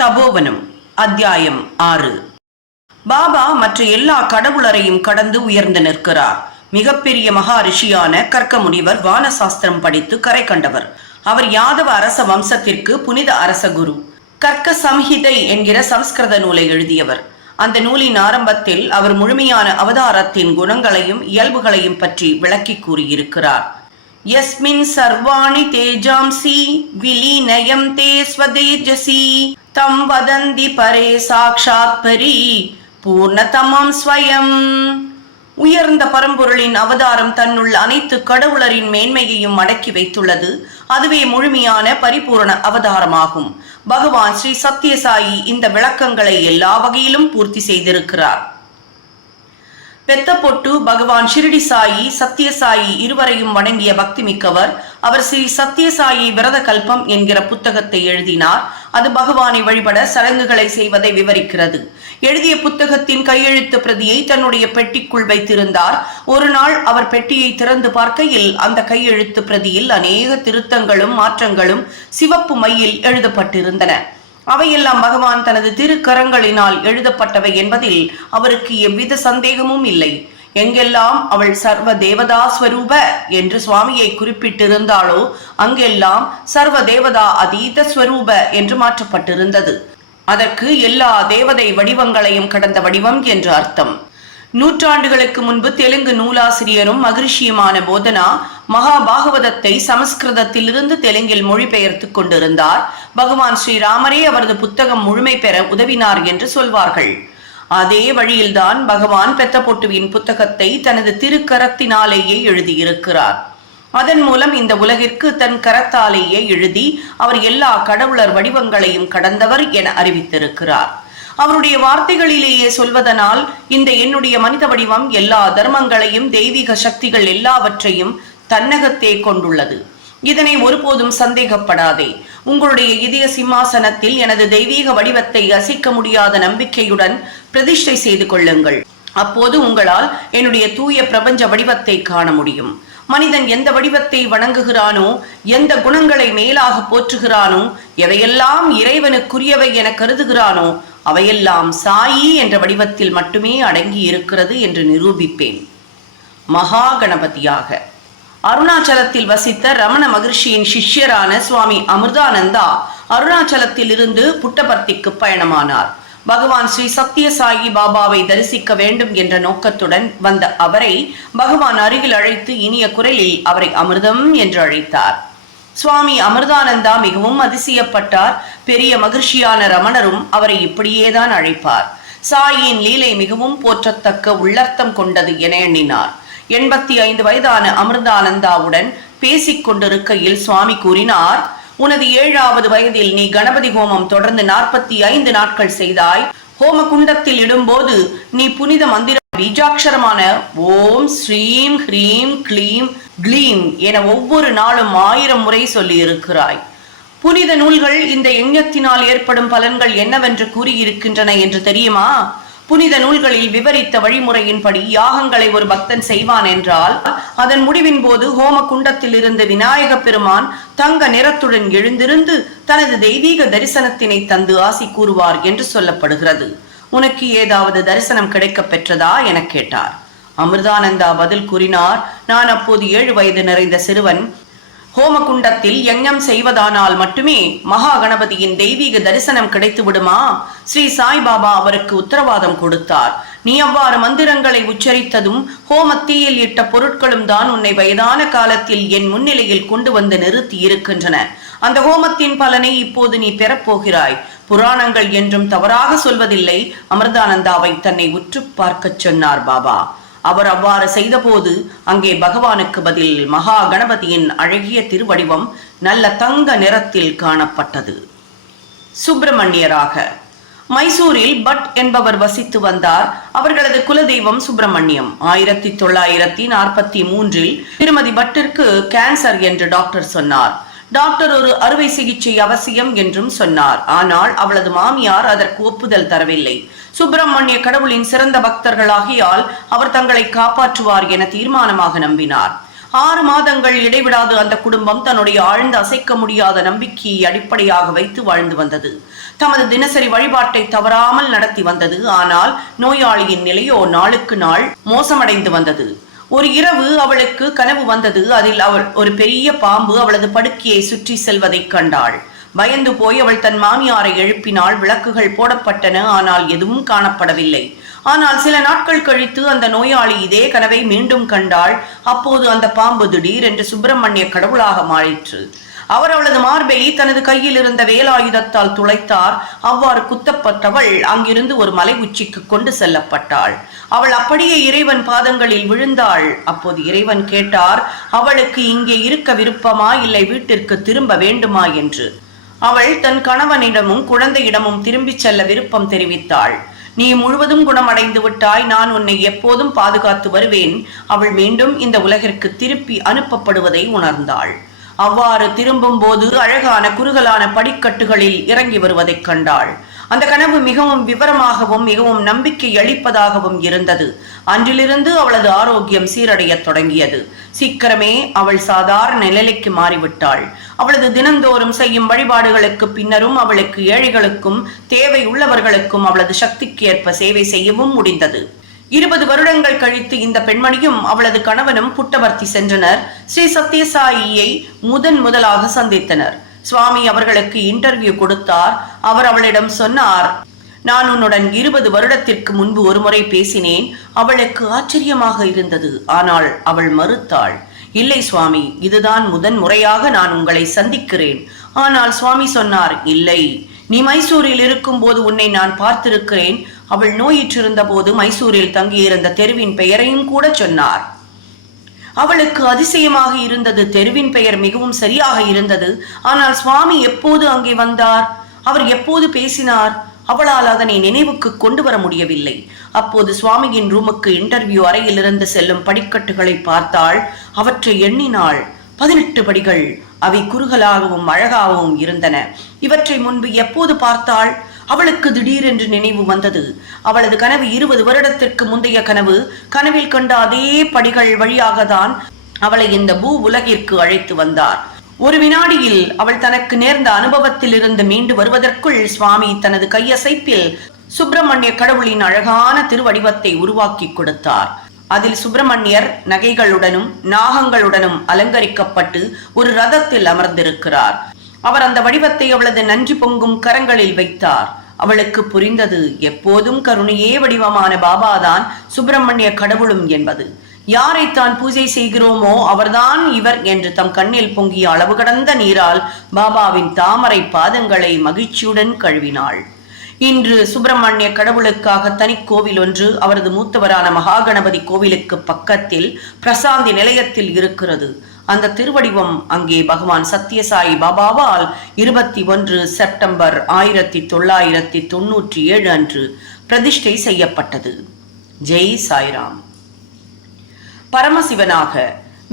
தபோவனம் அத்தியாயம் 6. பாபா மற்ற எல்லா கடவுளரையும் கடந்து உயர்ந்து நிற்கிறார். மிகப்பெரிய மகா ரிஷியான கர்க்க முனிவர் வானசாஸ்திரம் படித்து கரை கண்டவர். அவர் யாதவ அரச வம்சத்திற்கு புனித அரச குரு. கர்க்க சம்ஹிதை என்கிற சம்ஸ்கிருத நூலை எழுதியவர். அந்த நூலின் ஆரம்பத்தில் அவர் முழுமையான அவதாரத்தின் குணங்களையும் இயல்புகளையும் பற்றி விளக்கி கூறியிருக்கிறார். யஸ்மின் சர்வாணி தேஜாம்சி விலீனயம் தே ஸ்வதேஜசி தம் வதந்தி பரே சாக்ஷாத் பரி பூர்ணதமம் ஸ்வயம். உயர்ந்த பரம்பொருளின் அவதாரம் தன்னுள் அனைத்து கடவுளரின் மேன்மையையும் அடக்கி வைத்துள்ளது. அதுவே முழுமையான பரிபூரண அவதாரமாகும். பகவான் ஸ்ரீ சத்யசாயி இந்த விளக்கங்களை எல்லா வகையிலும் பூர்த்தி செய்திருக்கிறார். பெத்த பொட்டு பகவான் ஷிரடி சாயி சத்யசாயி இருவரையும் வணங்கிய பக்தி மிக்கவர். அவர் ஸ்ரீ சத்யசாயி விரத கல்பம் என்கிற புத்தகத்தை எழுதினார். அது பகவானை வழிபட சடங்குகளை செய்வதை விவரிக்கிறது. எழுதிய புத்தகத்தின் கையெழுத்து பிரதியை தன்னுடைய பெட்டிக்குள் வைத்திருந்தார். ஒரு நாள் அவர் பெட்டியை திறந்து பார்க்கையில் அந்த கையெழுத்து பிரதியில் அநேக திருத்தங்களும் மாற்றங்களும் சிவப்பு மையில் எழுதப்பட்டிருந்தன. அவையெல்லாம் பகவான் தனது திருக்கரங்களினால் எழுதப்பட்டவை என்பதில் அவருக்கு எவ்வித சந்தேகமும் இல்லை. எங்கெல்லாம் அவள் சர்வ தேவதா ஸ்வரூப என்று சுவாமியை குறிப்பிட்டிருந்தாளோ அங்கெல்லாம் சர்வ தேவதா அதீத ஸ்வரூப என்று மாற்றப்பட்டிருந்தது. அதற்கு எல்லா தேவதை வடிவங்களையும் கடந்த வடிவம் என்று அர்த்தம். நூற்றாண்டுகளுக்கு முன்பு தெலுங்கு நூலாசிரியரும் மகிழ்ச்சியுமான போதனா மகாபாகவதத்தை சமஸ்கிருதத்திலிருந்து தெலுங்கில் மொழிபெயர்த்து கொண்டிருந்தார். பகவான் ஸ்ரீராமரே அவரது புத்தகம் முழுமை பெற உதவினார் என்று சொல்வார்கள். அதே வழியில்தான் பகவான் பெத்த பொட்டுவின் புத்தகத்தை தனது திருக்கரத்தினாலேயே எழுதியிருக்கிறார். அதன் மூலம் இந்த உலகிற்கு தன் கரத்தாலேயே எழுதி அவர் எல்லா கடவுளர் வடிவங்களையும் கடந்தவர் என அறிவித்திருக்கிறார். அவருடைய வார்த்தைகளிலேயே சொல்வதனால் இந்த என்னுடைய மனித வடிவம் எல்லா தர்மங்களையும் தெய்வீக சக்திகள் எல்லாவற்றையும் தன்னகத்தே கொண்டுள்ளது. இதனை ஒருபோதும் சந்தேகப்படாதே. உங்களுடைய இதய சிம்மாசனத்தில் எனது தெய்வீக வடிவத்தை அசைக்க முடியாத நம்பிக்கையுடன் பிரதிஷ்டை செய்து கொள்ளுங்கள். அப்போது உங்களால் என்னுடைய தூய பிரபஞ்ச வடிவத்தை காண முடியும். மனிதன் எந்த வடிவத்தை வணங்குகிறானோ, எந்த குணங்களை மேலாக போற்றுகிறானோ, எவையெல்லாம் இறைவனுக்குரியவை என கருதுகிறானோ அவையெல்லாம் சாயி என்ற வடிவத்தில் மட்டுமே அடங்கி இருக்கிறது என்று நிரூபிப்பேன். மகா கணபதியாக அருணாச்சலத்தில் வசித்த ரமண மகிழ்ச்சியின் சிஷ்யரான சுவாமி அமிர்தானந்தா அருணாச்சலத்தில் இருந்து புட்டபர்த்திக்கு பயணமானார். பகவான் ஸ்ரீ சத்யசாயி பாபாவை தரிசிக்க வேண்டும் என்ற நோக்கத்துடன் வந்த அவரை பகவான் அருகில் அழைத்து இனிய குரலில் அவரை அமிர்தம் என்று அழைத்தார். சுவாமி அமிர்தானந்தா மிகவும் அதிசயப்பட்டார். பெரிய மகிழ்ச்சியான ரமணரும் அவரை இப்படியேதான் அழைப்பார். சாயின் லீலை மிகவும் போற்றத்தக்க உள்ளர்த்தம் கொண்டது என எண்ணினார். 85 வயதான அமிர்தானந்தாவுடன் பேசிக் கொண்டிருக்கையில் சுவாமி கூறினார், உனது 7வது வயதில் நீ கணபதி ஹோமம் தொடர்ந்து 45 நாட்கள் செய்தாய். ஹோம குண்டத்தில் இடும்போது நீ புனித மந்திர பீஜாட்சரமான ஓம் ஸ்ரீம் ஹ்ரீம் க்ளீம் க்ளீம் என ஒவ்வொரு நாளும் 1000 முறை சொல்லி இருக்கிறாய். புனித நூல்கள் இந்த யஞத்தினால் ஏற்படும் பலன்கள் என்னவென்று கூறியிருக்கின்றன என்று தெரியுமா? புனித நூல்களில் விவரித்த வழிமுறையின்படி யாகங்களை ஒரு பக்தன் செய்வான் என்றால் அதன் முடிவின் போது ஹோம குண்டத்தில் இருந்து விநாயக பெருமான் தங்க நிறத்துடன் எழுந்திருந்து தனது தெய்வீக தரிசனத்தினை தந்து ஆசி கூறுவார் என்று சொல்லப்படுகிறது. உனக்கு ஏதாவது தரிசனம் கிடைக்க பெற்றதா என கேட்டார். அமிர்தானந்தா பதில் கூறினார், நான் அப்போது 7 வயது நிறைந்த சிறுவன். ஹோமகுண்டத்தில் யஞம் செய்வதானால் மட்டுமே மகா கணபதியின் தெய்வீக தரிசனம் கிடைத்து விடுமா? ஸ்ரீ சாய்பாபா அவருக்கு உத்தரவாதம் கொடுத்தார். நீ அவ்வாறு மந்திரங்களை உச்சரித்ததும் ஹோமத்தீயில் இட்ட பொருட்களும் தான் உன்னை வயதான காலத்தில் என் முன்னிலையில் கொண்டு வந்து நிறுத்தி இருக்கின்றன. அந்த ஹோமத்தின் பலனை இப்போது நீ பெறப்போகிறாய். புராணங்கள் என்றும் தவறாக சொல்வதில்லை. அமிர்தானந்தாவை தன்னை உற்று பார்க்க சொன்னார் பாபா. அவர் அவ்வாறு செய்த போது அங்கே பகவானுக்கு பதில் மகா கணபதியின் அழகிய திருவடிவம் நல்ல தங்க நிறத்தில் காணப்பட்டது. சுப்பிரமணியராக மைசூரில் பட் என்பவர் வசித்து வந்தார். அவர்களது குலதெய்வம் சுப்பிரமணியம். 1943 திருமதி பட்டிற்கு கேன்சர் என்று டாக்டர் சொன்னார். டாக்டர் ஒரு அறுவை சிகிச்சை அவசியம் என்றும் சொன்னார். ஆனால் அவளது மாமியார் அதற்கு ஒப்புதல் தரவில்லை. சுப்பிரமணிய கடவுளின் சிறந்த பக்தர்களாகியால் அவர் தங்களை காப்பாற்றுவார் என தீர்மானமாக நம்பினார். 6 மாதங்கள் இடைவிடாது அந்த குடும்பம் தன்னுடைய ஆழ்ந்து அசைக்க முடியாத நம்பிக்கையை அடிப்படையாக வைத்து வாழ்ந்து வந்தது. தமது தினசரி வழிபாட்டை தவறாமல் நடத்தி வந்தது. ஆனால் நோயாளியின் நிலையோ நாளுக்கு நாள் மோசமடைந்து வந்தது. ஒரு இரவு அவளுக்கு கனவு வந்தது. அதில் அவள் ஒரு பெரிய பாம்பு அவளது படுக்கையை சுற்றி செல்வதைக் கண்டாள். பயந்து போய் அவள் தன் மாமியாரை எழுப்பினாள். விளக்குகள் போடப்பட்டன, ஆனால் எதுவும் காணப்படவில்லை. ஆனால் சில நாட்கள் கழித்து அந்த நோயாளி இதே கனவை மீண்டும் கண்டாள். அப்போது அந்த பாம்பு திடீரென்று சுப்பிரமணிய கடவுளாக மாறிற்று. அவர் அவளது மார்பை தனது கையில் இருந்த வேலாயுதத்தால் துளைத்தார். அவ்வாறு குத்தப்பட்டவள் அங்கிருந்து ஒரு மலை உச்சிக்கு கொண்டு செல்லப்பட்டாள். அவள் அப்படியே இறைவன் பாதங்களில் விழுந்தாள். அப்போது இறைவன் கேட்டார், அவளுக்கு இங்கே இருக்க விருப்பமா, இல்லை வீட்டிற்கு திரும்ப வேண்டுமா என்று. அவள் தன் கணவனிடமும் குழந்தையிடமும் திரும்பிச் செல்ல விருப்பம் தெரிவித்தாள். நீ முழுவதும் குணமடைந்து விட்டாய், நான் உன்னை எப்போதும் பாதுகாத்து வருவேன். அவள் மீண்டும் இந்த உலகிற்கு திருப்பி அனுப்பப்படுவதை உணர்ந்தாள். அவ்வாறு திரும்பும் போது அழகான குறுகலான படிக்கட்டுகளில் இறங்கி வருவதைக் கண்டாள். அந்த கனவு மிகவும் விவரமாகவும் மிகவும் நம்பிக்கை அளிப்பதாகவும் இருந்தது. அன்றிலிருந்து அவளது ஆரோக்கியம் சீரடைய தொடங்கியது. சீக்கிரமே அவள் சாதாரண நிலைக்கு மாறிவிட்டாள். அவளது தினந்தோறும் செய்யும் வழிபாடுகளுக்கு பின்னரும் அவளுக்கு ஏழைகளுக்கும் தேவை உள்ளவர்களுக்கும் அவளது சக்திக்கு ஏற்ப சேவை செய்யவும் முடிந்தது. 20 வருடங்கள் கழித்து இந்த பெண்மணியும் அவளது கணவனும் புட்டபர்த்தி சென்றனர். ஸ்ரீ சத்யசாயியை முதலாக சந்தித்தனர். சுவாமி அவர்களுக்கு இன்டர்வியூ கொடுத்தார். அவர் அவளிடம் சொன்னார், நான் உன்னுடன் 20 வருடத்திற்கு முன்பு ஒருமுறை பேசினேன். அவளுக்கு ஆச்சரியமாக இருந்தது. ஆனால் அவள் மறுத்தாள். இல்லை சுவாமி, இதுதான் முறையாக நான் உங்களை சந்திக்கிறேன். ஆனால் சுவாமி சொன்னார், இல்லை, நீ மைசூரில் இருக்கும் போது உன்னை நான் பார்த்திருக்கிறேன். அவள் நோயிற்றிருந்த போது மைசூரில் தங்கியிருந்த தெருவின் பெயரையும் கூட சொன்னார். அவளுக்கு அதிசயமாக இருந்தது. தெருவின் பெயர் மிகவும் சரியாக இருந்தது. ஆனால் சுவாமி எப்போது அங்கே வந்தார், அவர் எப்போது பேசினார், அவளால் அதனை நினைவுக்கு கொண்டு வர முடியவில்லை. அப்போது சுவாமியின் ரூமுக்கு இன்டர்வியூ அறையிலிருந்து செல்லும் படிக்கட்டுகளை பார்த்தாள். அவற்றை எண்ணினாள். 18 படிகள். அவை குறுகலாகவும் அழகாகவும் இருந்தன. இவற்றை முன்பு எப்போது பார்த்தாள்? அவளுக்கு திடீரென்று நினைவு வந்தது. அவளது கனவு 20 வருடத்திற்கு முந்தைய கனவு. கனவில் கண்ட அதே படிகள் வழியாகத்தான் அவளை இந்த பூ உலகிற்கு அழைத்து வந்தார். ஒரு வினாடியில் அவள் தனக்கு நேர்ந்த அனுபவத்தில் இருந்து மீண்டு வருவதற்குள் சுவாமி தனது கையசைப்பில் சுப்பிரமணிய கடவுளின் அழகான திருவடிவத்தை உருவாக்கி கொடுத்தார். அதில் சுப்பிரமணியர் நகைகளுடனும் நாகங்களுடனும் அலங்கரிக்கப்பட்டு ஒரு ரதத்தில் அமர்ந்திருக்கிறார். அவர் அந்த வடிவத்தை அவளது நன்றி பொங்கும் கரங்களில் வைத்தார். அவளுக்கு புரிந்தது, எப்போதும் கருணையே வடிவமான பாபாதான் சுப்பிரமணிய கடவுளும் என்பது. யாரைத்தான் பூஜை செய்கிறோமோ அவர்தான் இவர் என்று தம் கண்ணில் பொங்கிய அளவு கடந்த நீரால் பாபாவின் தாமரை பாதங்களை மகிழ்ச்சியுடன் கழுவினாள். இன்று சுப்பிரமணிய கடவுளுக்காக தனி கோவில் ஒன்று அவரது மூத்தவரான மகாகணபதி கோவிலுக்கு பக்கத்தில் பிரசாந்தி நிலையத்தில் இருக்கிறது. அந்த திருவடிவம் அங்கே பகவான் சத்யசாயி பாபாவால் 21 செப்டம்பர் 1997 அன்று பிரதிஷ்டை செய்யப்பட்டது. ஜெய் சாய்ராம். பரமசிவனாக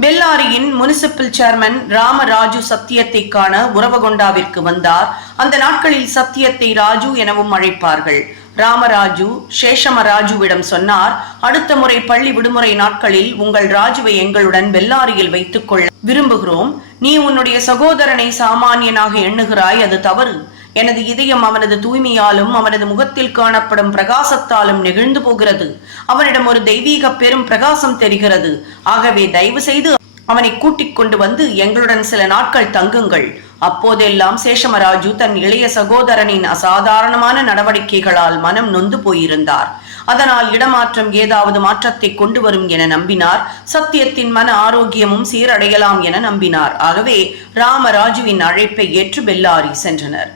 பெல்லாரியின் முனிசிபல் சேர்மன் ராமராஜு சத்தியத்தை காண உரவகொண்டாவிற்கு வந்தார். அந்த நாட்களில் சத்தியத்தை ராஜு எனவும் அழைப்பார்கள். ராமராஜு சேஷமராஜுவிடம் சொன்னார், அடுத்த முறை பள்ளி விடுமுறை நாட்களில் உங்கள் ராஜுவை எங்களுடன் பெல்லாரியில் வைத்துக் கொள்ள விரும்புகிறோம். நீ உன்னுடைய சகோதரனை சாமானியனாக எண்ணுகிறாய், அது தவறு. எனது இதயம் அவனது தூய்மையாலும் அவனது முகத்தில் காணப்படும் பிரகாசத்தாலும் நெகிழ்ந்து போகிறது. அவனிடம் ஒரு தெய்வீக பெரும் பிரகாசம் தெரிகிறது. ஆகவே தயவு செய்து அவனை கூட்டிக் கொண்டு வந்து எங்களுடன் சில நாட்கள் தங்குங்கள். அப்போதெல்லாம் சேஷமராஜு தன் இளைய சகோதரனின் அசாதாரணமான நடவடிக்கைகளால் மனம் நொந்து போயிருந்தார். அதனால் இடமாற்றம் ஏதாவது மாற்றத்தை கொண்டு வரும் என நம்பினார். சத்தியத்தின் மன ஆரோக்கியமும் சீரடையலாம் என நம்பினார். ஆகவே ராமராஜுவின் அழைப்பை ஏற்று பெல்லாரி சென்றனர்.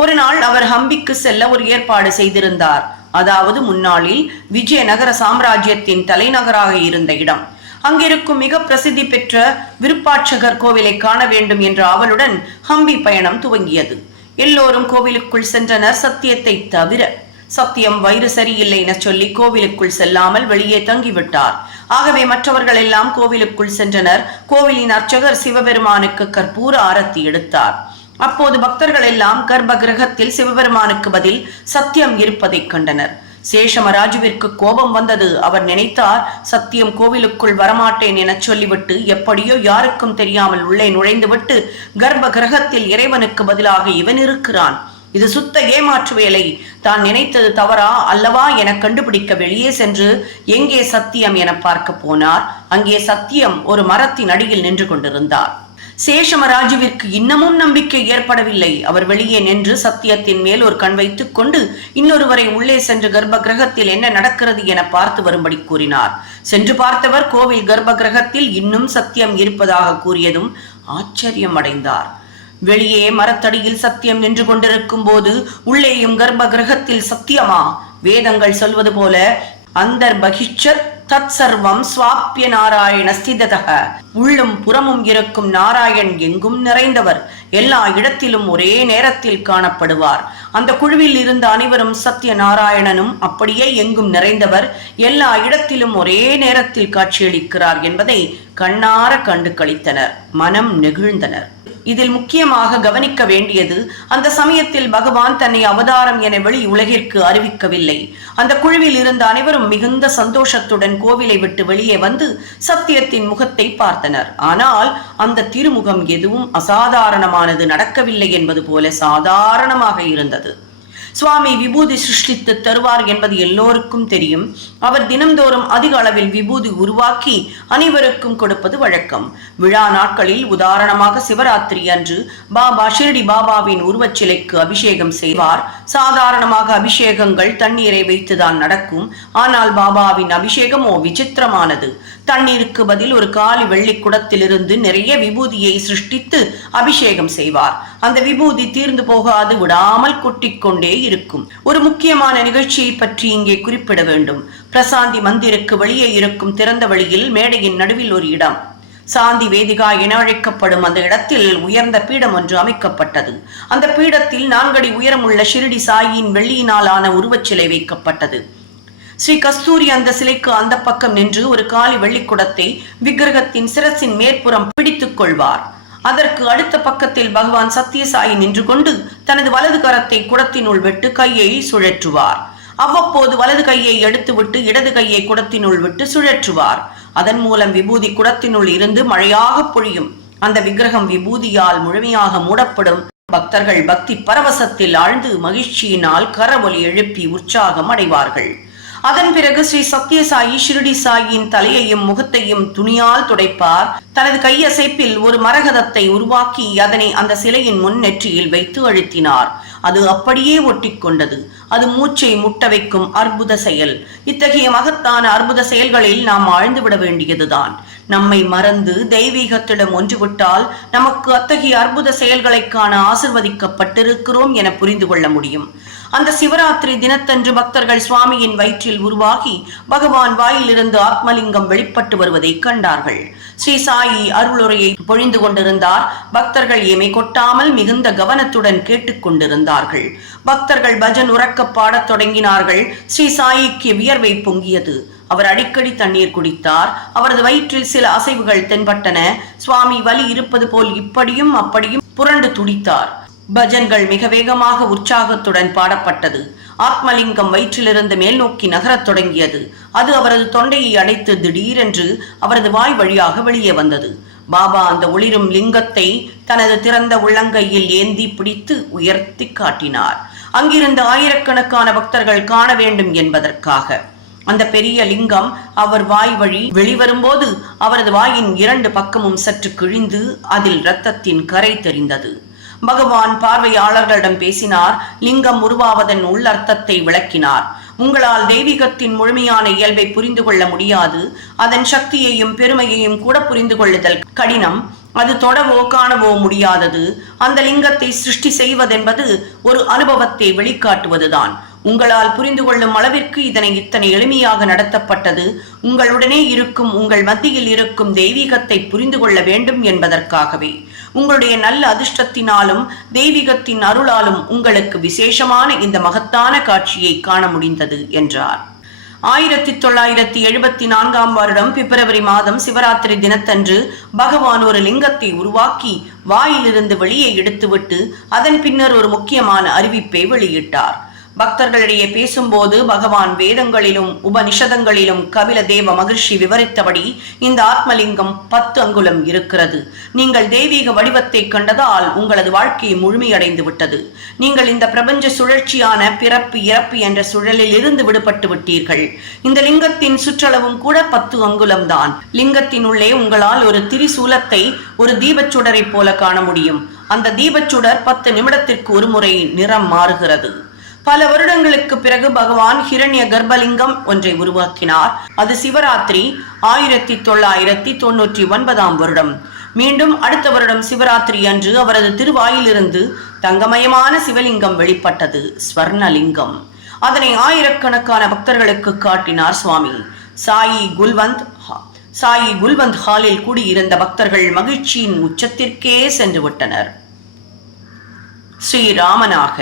ஒரு நாள் அவர் ஹம்பிக்கு செல்ல ஒரு ஏற்பாடு செய்திருந்தார். அதாவது முன்னாளில் விஜயநகர சாம்ராஜ்யத்தின் தலைநகராக இருந்த இடம். அங்கிருக்கும் மிக பிரசித்தி பெற்ற விருப்பாட்சகர் கோவிலை காண வேண்டும் என்ற அவளுடன் ஹம்பி பயணம் துவங்கியது. எல்லோரும் கோவிலுக்குள் சென்றனர், சத்தியத்தை தவிர. சத்தியம் வயிறு சரியில்லை என சொல்லி கோவிலுக்குள் செல்லாமல் வெளியே தங்கிவிட்டார். ஆகவே மற்றவர்கள் எல்லாம் கோவிலுக்குள் சென்றனர். கோவிலின் அர்ச்சகர் சிவபெருமானுக்கு கற்பூர ஆரத்தி எடுத்தார். அப்போது பக்தர்கள் எல்லாம் கர்ப்ப கிரகத்தில் சிவபெருமானுக்கு பதில் சத்தியம் இருப்பதை கண்டனர். சேஷமராஜுவிற்கு கோபம் வந்தது. அவர் நினைத்தார், சத்தியம் கோவிலுக்குள் வரமாட்டேன் என சொல்லிவிட்டு எப்படியோ யாருக்கும் தெரியாமல் உள்ளே நுழைந்துவிட்டு கர்ப்ப கிரகத்தில் இறைவனுக்கு பதிலாக இவன் இருக்கிறான். இது சுத்த ஏமாற்று வேலை. தான் நினைத்தது தவறா அல்லவா என கண்டுபிடிக்க வெளியே சென்று எங்கே சத்தியம் என பார்க்க போனார். அங்கே சத்தியம் ஒரு மரத்தின் அடியில் நின்று கொண்டிருந்தார். சேஷமராஜுவிற்கு இன்னமும் நம்பிக்கை ஏற்படவில்லை. அவர் வெளியே நின்று சத்தியத்தின் மேல் ஒரு கண் வைத்துக் கொண்டு இன்னொருவரை உள்ளே சென்று கர்ப்ப கிரகத்தில் என்ன நடக்கிறது என பார்த்து வரும்படி கூறினார். சென்று பார்த்தவர் கோவில் கர்ப்ப கிரகத்தில் இன்னும் சத்தியம் இருப்பதாக கூறியதும் ஆச்சரியம் அடைந்தார். வெளியே மரத்தடியில் சத்தியம் நின்று கொண்டிருக்கும் போது உள்ளேயும் கர்ப்ப கிரகத்தில் சத்தியமா? வேதங்கள் சொல்வது போல அந்தர்பகிஷ்சத் தத் சர்வம் ஸ்வாப்ய நாராயண ஸ்திததக, உள்ளும் புறமும் இருக்கும் நாராயண் எங்கும் நிறைந்தவர், எல்லா இடத்திலும் ஒரே நேரத்தில் காணப்படுவார். அந்த குழுவில் இருந்த அனைவரும் சத்திய நாராயணனும் அப்படியே எங்கும் நிறைந்தவர், எல்லா இடத்திலும் ஒரே நேரத்தில் காட்சியளிக்கிறார் என்பதை கண்ணார கண்டு களித்தனர், மனம் நெகிழ்ந்தனர். இதில் முக்கியமாக கவனிக்க வேண்டியது, அந்த சமயத்தில் பகவான் தன்னை அவதாரம் என வெளி உலகிற்கு அறிவிக்கவில்லை. அந்த குழுவில் இருந்த அனைவரும் மிகுந்த சந்தோஷத்துடன் கோவிலை விட்டு வெளியே வந்து சத்தியத்தின் முகத்தை பார்த்தனர். ஆனால் அந்த திருமுகம் எதுவும் அசாதாரணமானது நடக்கவில்லை என்பது போல சாதாரணமாக இருந்தது. சுவாமி விபூதி சிருஷ்டித்து தருவார் என்பது எல்லோருக்கும் தெரியும். அவர் தினந்தோறும் அதிக அளவில் விபூதி உருவாக்கி அனைவருக்கும் கொடுப்பது வழக்கம். விழா நாட்களில் உதாரணமாக சிவராத்திரி அன்று பாபா ஷிரடி பாபாவின் உருவச்சிலைக்கு அபிஷேகம் செய்வார். சாதாரணமாக அபிஷேகங்கள் தண்ணீரை வைத்துதான் நடக்கும். ஆனால் பாபாவின் அபிஷேகமோ விசித்திரமானது. தண்ணீருக்கு பதில் ஒரு காலி வெள்ளி குடத்திலிருந்து நிறைய விபூதியை சிருஷ்டித்து அபிஷேகம் செய்வார். அந்த விபூதி தீர்ந்து போகாது, விடாமல் கொட்டிக்கொண்டே இருக்கும். ஒரு முக்கியமான நிகழ்ச்சியை பற்றி இங்கே குறிப்பிட வேண்டும். பிரசாந்தி மந்திருக்கு வெளியே இருக்கும் திறந்த வழியில் மேடையின் நடுவில் ஒரு இடம், சாந்தி வேதிகா என அழைக்கப்படும் அந்த இடத்தில் உயர்ந்த பீடம் ஒன்று அமைக்கப்பட்டது. அந்த பீடத்தில் 4 அடி உயரமுள்ள ஷிரடி சாயின் வெள்ளியினாலான உருவச்சிலை வைக்கப்பட்டது. ஸ்ரீ கஸ்தூரி அந்த சிலைக்கு அந்த பக்கம் நின்று ஒரு காலி வெள்ளிக்குடத்தை விக்கிரகத்தின் சிரசின் மேற்புறம் பிடித்துக் கொள்வார். அதற்கு அடுத்த பக்கத்தில் பகவான் சத்தியசாயி நின்று கொண்டு தனது வலது கரத்தை குடத்தினுள் விட்டு கையை சுழற்றுவார். அவ்வப்போது வலது கையை எடுத்துவிட்டு இடது கையை குடத்தினுள் விட்டு சுழற்றுவார். அதன் மூலம் விபூதி குடத்தினுள் இருந்து மழையாக பொழியும். அந்த விக்கிரகம் விபூதியால் முழுமையாக மூடப்படும். பக்தர்கள் பக்தி பரவசத்தில் ஆழ்ந்து மகிழ்ச்சியினால் கரவொலி எழுப்பி உற்சாகம் அடைவார்கள். அதன் பிறகு ஸ்ரீ சத்யசாயி ஷிரடி சாயின் தலையையும் முகத்தையும் துணியால் துடைப்பார். தனது கையசைப்பில் ஒரு மரகதத்தை உருவாக்கி அதனை அந்த சிலையின் முன் நெற்றியில் வைத்து அழுத்தினார். அது அப்படியே ஒட்டி கொண்டது. அது மூச்சை முட்ட வைக்கும் அற்புத செயல். இத்தகைய மகத்தான அற்புத செயல்களில் நாம் ஆழ்ந்து விட வேண்டியதுதான். நம்மை மறந்து தெய்வீகத்திடம் ஒன்றுவிட்டால் நமக்கு அத்தகைய அற்புத செயல்களை காண ஆசிர்வதிக்கப்பட்டிருக்கிறோம் என புரிந்து கொள்ள முடியும். அந்த சிவராத்திரி தினத்தன்று பக்தர்கள் சுவாமியின் வயிற்றில் உருவாகி பகவான் வாயிலிருந்து ஆத்மலிங்கம் வெளிப்பட்டு வருவதை கண்டார்கள். ஸ்ரீ சாயி அருளுரையை பொழிந்து கொண்டிருந்தார். பக்தர்கள் எமை கொட்டாமல் மிகுந்த கவனத்துடன் கேட்டுக்கொண்டிருந்தார்கள். பக்தர்கள் பஜன் உறக்க பாடத் தொடங்கினார்கள். ஸ்ரீ சாயிக்கு வியர்வை பொங்கியது. அவர் அடிக்கடி தண்ணீர் குடித்தார். அவரது வயிற்றில் சில அசைவுகள் தென்பட்டன. சுவாமி வலி இருப்பது போல் இப்படியும் அப்படியும் புரண்டு துடித்தார். பஜன்கள் மிக வேகமாக உற்சாகத்துடன் பாடப்பட்டது. ஆத்மலிங்கம் வயிற்றிலிருந்து மேல் நோக்கி நகரத் தொடங்கியது. அது அவரது தொண்டையை அடைத்து திடீரென்று அவரது வாய் வழியாக வெளியே வந்தது. பாபா அந்த ஒளிரும் லிங்கத்தை தனது திறந்த உள்ளங்கையில் ஏந்தி பிடித்து உயர்த்தி காட்டினார். அங்கிருந்த ஆயிரக்கணக்கான பக்தர்கள் காண வேண்டும் என்பதற்காக. அந்த பெரிய லிங்கம் அவர் வாய் வழி வெளிவரும்போது அவரது வாயின் 2 பக்கமும் சற்று கிழிந்து அதில் இரத்தத்தின் கரை தெரிந்தது. பகவான் பார்வையாளர்களிடம் பேசினார். லிங்கம் உருவாவதன் உள்ளர்த்தத்தை விளக்கினார். உங்களால் தெய்வீகத்தின் முழுமையான இயல்பை புரிந்து கொள்ள முடியாது. அதன் சக்தியையும் பெருமையையும் கூட புரிந்து கொள்ளுதல் கடினம். அது தொடவோ காணவோ முடியாதது. அந்த லிங்கத்தை சிருஷ்டி செய்வதென்பது ஒரு அனுபவத்தை வெளிக்காட்டுவதுதான். உங்களால் புரிந்து கொள்ளும் அளவிற்கு இத்தனை எளிமையாக நடத்தப்பட்டது. உங்களுடனே இருக்கும், உங்கள் மத்தியில் இருக்கும் தெய்வீகத்தை புரிந்து கொள்ள வேண்டும் என்பதற்காகவே. உங்களுடைய நல்ல அதிர்ஷ்டத்தினாலும் தெய்வீகத்தின் அருளாலும் உங்களுக்கு விசேஷமான இந்த மகத்தான காட்சியை காண முடிந்தது என்றார். 1974 வருடம் பிப்ரவரி மாதம் சிவராத்திரி தினத்தன்று பகவான் ஒரு லிங்கத்தை உருவாக்கி வாயிலிருந்து வெளியே எடுத்துவிட்டு அதன் பின்னர் ஒரு முக்கியமான அறிவிப்பை வெளியிட்டார். பக்தர்களிடையே பேசும்போது பகவான் வேதங்களிலும் உபனிஷதங்களிலும் கபில தேவ மகிழ்ச்சி விவரித்தபடி இந்த ஆத்மலிங்கம் 10 அங்குலம் இருக்கிறது. நீங்கள் தெய்வீக வடிவத்தை கண்டதால் உங்களது வாழ்க்கை முழுமையடைந்து விட்டது. நீங்கள் இந்த பிரபஞ்ச சுழற்சியான பிறப்பு இறப்பு என்ற சுழலில் இருந்து விடுபட்டு விட்டீர்கள். இந்த லிங்கத்தின் சுற்றளவும் கூட 10 அங்குலம் தான். லிங்கத்தின் உள்ளே உங்களால் ஒரு திரிசூலத்தை ஒரு தீபச்சுடரை போல காண முடியும். அந்த தீபச்சுடர் 10 நிமிடத்திற்கு ஒரு முறை நிறம் மாறுகிறது. பல வருடங்களுக்கு பிறகு பகவான் ஹிரண்ய கர்ப்பலிங்கம் ஒன்றை உருவாக்கினார். அது சிவராத்திரி 1999 வருடம். மீண்டும் அடுத்த வருடம் சிவராத்திரி அன்று அவரது திருவாயிலிருந்து தங்கமயமான சிவலிங்கம் வெளிப்பட்டது, ஸ்வர்ணலிங்கம். அதனை ஆயிரக்கணக்கான பக்தர்களுக்கு காட்டினார் சுவாமி. சாயி குல்வந்த் ஹாலில் கூடியிருந்த பக்தர்கள் மகிழ்ச்சியின் உச்சத்திற்கே சென்று விட்டனர். ஸ்ரீராமனாக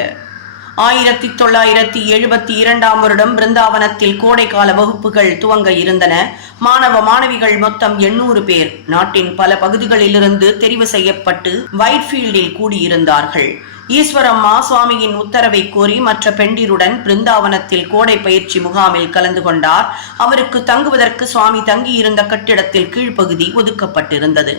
1972 வருடம் பிருந்தாவனத்தில் கோடைக்கால வகுப்புகள் துவங்க இருந்தன. மாணவ மாணவிகள் மொத்தம் 800 பேர் நாட்டின் பல பகுதிகளிலிருந்து தெரிவு செய்யப்பட்டு வைட்ஃபீல்டில் கூடியிருந்தார்கள். ஈஸ்வரம்மா சுவாமியின் உத்தரவை கோரி மற்ற பெண்டிருடன் பிருந்தாவனத்தில் கோடை பயிற்சி முகாமில் கலந்து கொண்டார். அவருக்கு தங்குவதற்கு சுவாமி தங்கியிருந்த கட்டிடத்தில் கீழ்ப்பகுதி ஒதுக்கப்பட்டிருந்தது.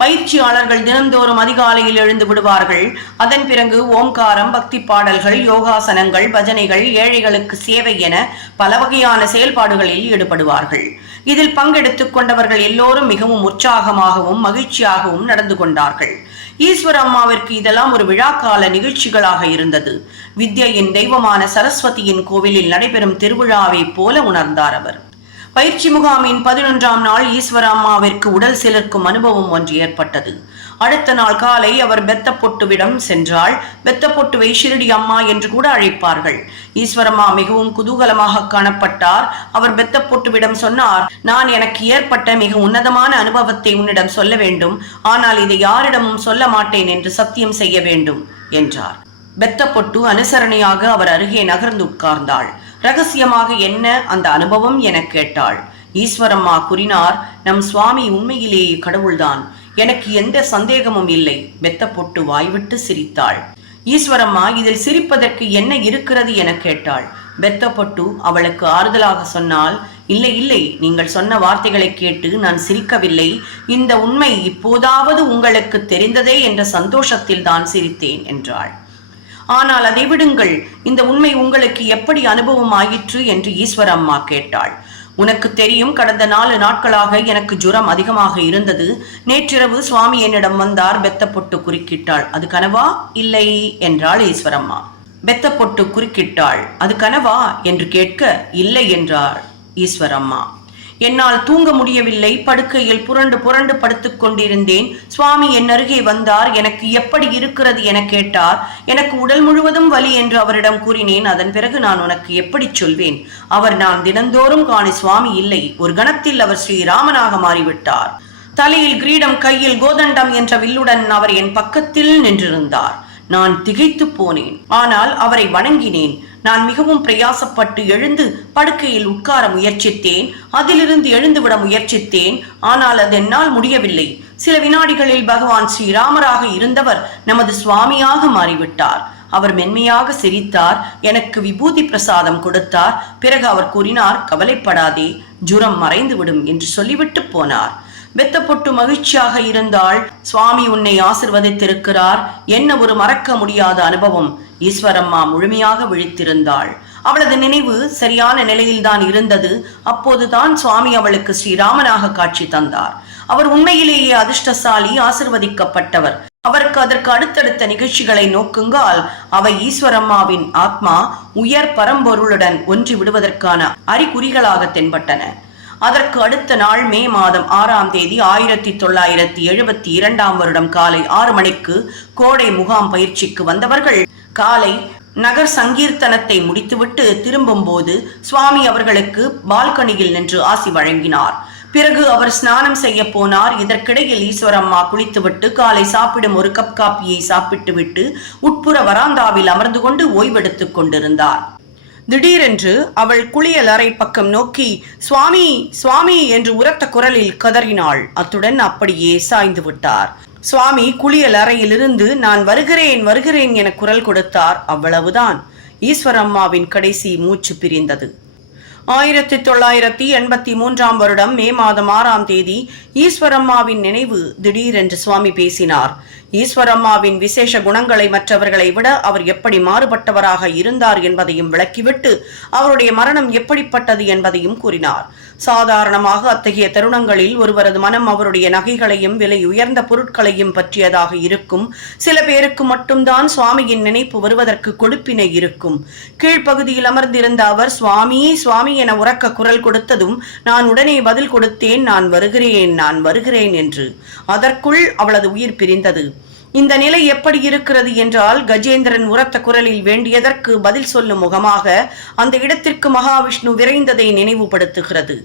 பயிற்சியாளர்கள் தினந்தோறும் அதிகாலையில் எழுந்து விடுவார்கள். அதன் பிறகு ஓம்காரம், பக்தி பாடல்கள், யோகாசனங்கள், பஜனைகள், ஏழைகளுக்கு சேவை என பல வகையான செயல்பாடுகளில் ஈடுபடுவார்கள். இதில் பங்கெடுத்துக் கொண்டவர்கள் எல்லோரும் மிகவும் உற்சாகமாகவும் மகிழ்ச்சியாகவும் நடந்து கொண்டார்கள். ஈஸ்வர அம்மாவிற்கு இதெல்லாம் ஒரு விழாக்கால நிகழ்ச்சிகளாக இருந்தது. வித்யின் தெய்வமான சரஸ்வதியின் கோவிலில் நடைபெறும் திருவிழாவை போல உணர்ந்தார் அவர். பயிற்சி முகாமின் 11ஆம் நாள் ஈஸ்வர அம்மாவிற்கு உடல் சிலிர்க்கும் அனுபவம் ஒன்று ஏற்பட்டது. அடுத்த நாள் காலை அவர் பெத்தப்பொட்டுவிடம் சென்றாள். பெத்தப்பொட்டுவை ஷிரடி அம்மா என்று கூட அழைப்பார்கள். ஈஸ்வரம்மா மிகவும் குதூகலமாக காணப்பட்டார். அவர் பெத்தப்பொட்டுவிடம் சொன்னார், நான் எனக்கு ஏற்பட்ட மிக உன்னதமான அனுபவத்தை உன்னிடம் சொல்ல வேண்டும். ஆனால் இதை யாரிடமும் சொல்ல மாட்டேன் என்று சத்தியம் செய்ய வேண்டும் என்றார். பெத்தப்பொட்டு அனுசரணையாக அவர் அருகே நகர்ந்து உட்கார்ந்தாள். ரகசியமாக என்ன அந்த அனுபவம் என கேட்டாள். ஈஸ்வரம்மா கூறினார், நம் சுவாமி உண்மையிலேயே கடவுள்தான், எனக்கு எந்த சந்தேகமும் இல்லை. பெத்தப்பொட்டு வாய்விட்டு சிரித்தாள். ஈஸ்வரம்மா, இதில் சிரிப்பதற்கு என்ன இருக்கிறது என கேட்டாள். பெத்தப்பொட்டு அவளுக்கு ஆறுதலாக சொன்னால், இல்லை இல்லை, நீங்கள் சொன்ன வார்த்தைகளை கேட்டு நான் சிரிக்கவில்லை. இந்த உண்மை இப்போதாவது உங்களுக்கு தெரிந்ததே என்ற சந்தோஷத்தில் தான் சிரித்தேன் என்றாள். ஆனால் அதை விடுங்கள், இந்த உண்மை உங்களுக்கு எப்படி அனுபவம் ஆயிற்று என்று ஈஸ்வர அம்மா கேட்டாள். உனக்கு தெரியும், கடந்த 4 நாட்களாக எனக்கு ஜுரம் அதிகமாக இருந்தது. நேற்றிரவு சுவாமி என்னிடம் வந்தார். பெத்தப்பொட்டு குறுக்கிட்டாள். அது கனவா? இல்லை என்றாள் ஈஸ்வரம்மா. பெத்தப்பொட்டு குறுக்கிட்டாள். அது கனவா என்று கேட்க, இல்லை என்றாள் ஈஸ்வரம்மா. என்னால் தூங்க முடியவில்லை. படுக்கையில் புரண்டு புரண்டு படுத்துக் கொண்டிருந்தேன். சுவாமி என் அருகே வந்தார். எனக்கு எப்படி இருக்கிறது என கேட்டார். எனக்கு உடல் முழுவதும் வலி என்று அவரிடம் கூறினேன். அதன் பிறகு நான் உனக்கு எப்படி சொல்வேன்? அவர் நான் தினந்தோறும் காணி சுவாமி இல்லை. ஒரு கணத்தில் அவர் ஸ்ரீராமனாக மாறிவிட்டார். தலையில் கிரீடம், கையில் கோதண்டம் என்ற வில்லுடன் அவர் என் பக்கத்தில் நின்றிருந்தார். நான் திகைத்து போனேன். ஆனால் அவரை வணங்கினேன். நான் மிகவும் பிரயாசப்பட்டு எழுந்து படுக்கையில் உட்கார முயற்சித்தேன். அதிலிருந்து எழுந்துவிட முயற்சித்தேன். ஆனால் அது என்னால் முடியவில்லை. சில வினாடிகளில் பகவான் ஸ்ரீராமராக இருந்தவர் நமது சுவாமியாக மாறிவிட்டார். அவர் மென்மையாக சிரித்தார். எனக்கு விபூதி பிரசாதம் கொடுத்தார். பிறகு அவர் கூறினார், கவலைப்படாதே, ஜுரம் மறைந்துவிடும் என்று சொல்லிவிட்டு போனார். பெத்தப்பொட்டு மகிழ்ச்சியாக இருந்தாள். சுவாமி உன்னை ஆசிர்வதித்திருக்கிறார். என்ன ஒரு மறக்க முடியாத அனுபவம். ஈஸ்வரம்மா முழுமையாக விழித்திருந்தாள். அவளது நினைவு சரியான நிலையில்தான் இருந்தது. அப்போதுதான் சுவாமி அவளுக்கு ஸ்ரீராமனாக காட்சி தந்தார். அவர் உண்மையிலேயே அதிர்ஷ்டசாலி, ஆசிர்வதிக்கப்பட்டவர். அவருக்கு அதற்கு அடுத்தடுத்த நிகழ்ச்சிகளை நோக்குங்கால் அவை ஈஸ்வரம்மாவின் ஆத்மா உயர் பரம்பொருளுடன் ஒன்றி விடுவதற்கான அறிகுறிகளாக தென்பட்டன. அதற்கு அடுத்த நாள் மே மாதம் 6ஆம் தேதி 1972 வருடம் காலை 6 மணிக்கு கோடை முகாம் பயிற்சிக்கு வந்தவர்கள் காலை நகர் சங்கீர்த்தனத்தை முடித்துவிட்டு திரும்பும் போது சுவாமி அவர்களுக்கு பால்கனியில் நின்று ஆசி வழங்கினார். பிறகு அவர் ஸ்நானம் செய்ய போனார். இதற்கிடையில் ஈஸ்வரம்மா குளித்துவிட்டு காலை சாப்பிடும் ஒரு கப் காப்பியை சாப்பிட்டு விட்டு உட்புற வராந்தாவில் அமர்ந்து கொண்டு ஓய்வெடுத்துக் கொண்டிருந்தார். திடீரென்று அவள் குளியல் அறை பக்கம் நோக்கி சுவாமி சுவாமி என்று உரத்த குரலில் கதறினாள். அத்துடன் அப்படியே சாய்ந்து விட்டார். சுவாமி குளியல் அறையிலிருந்து நான் வருகிறேன் வருகிறேன் என குரல் கொடுத்தார். அவ்வளவுதான். ஈஸ்வரம்மாவின் கடைசி மூச்சு பிரிந்தது. 1983 வருடம் மே மாதம் 6ஆம் தேதி ஈஸ்வரம்மாவின் நினைவு திடீரென்று சுவாமி பேசினார். ஈஸ்வரம்மாவின் விசேஷ குணங்களை மற்றவர்களை விட அவர் எப்படி மாறுபட்டவராக இருந்தார் என்பதையும் விளக்கிவிட்டு அவருடைய மரணம் எப்படிப்பட்டது என்பதையும் கூறினார். சாதாரணமாக அத்தகைய தருணங்களில் ஒருவரது மனம் அவருடைய நகைகளையும் விலை உயர்ந்த பொருட்களையும் பற்றியதாக இருக்கும். சில பேருக்கு மட்டும்தான் சுவாமியின் நினைப்பு வருவதற்கு கொடுப்பினை இருக்கும். கீழ்ப்பகுதியில் அமர்ந்திருந்த அவர் சுவாமி சுவாமி என உரக்க குரல் கொடுத்ததும் நான் உடனே பதில் கொடுத்தேன், நான் வருகிறேன், நான் வருகிறேன் என்று. அதற்குள் அவளது உயிர் பிரிந்தது. இந்த நிலை எப்படி இருக்கிறது என்றால், கஜேந்திரன் உரத்த குரலில் வேண்டியதற்கு பதில் சொல்லும் முகமாக அந்த இடத்திற்கு மகாவிஷ்ணு விரைந்ததை நினைவுபடுத்துகிறது.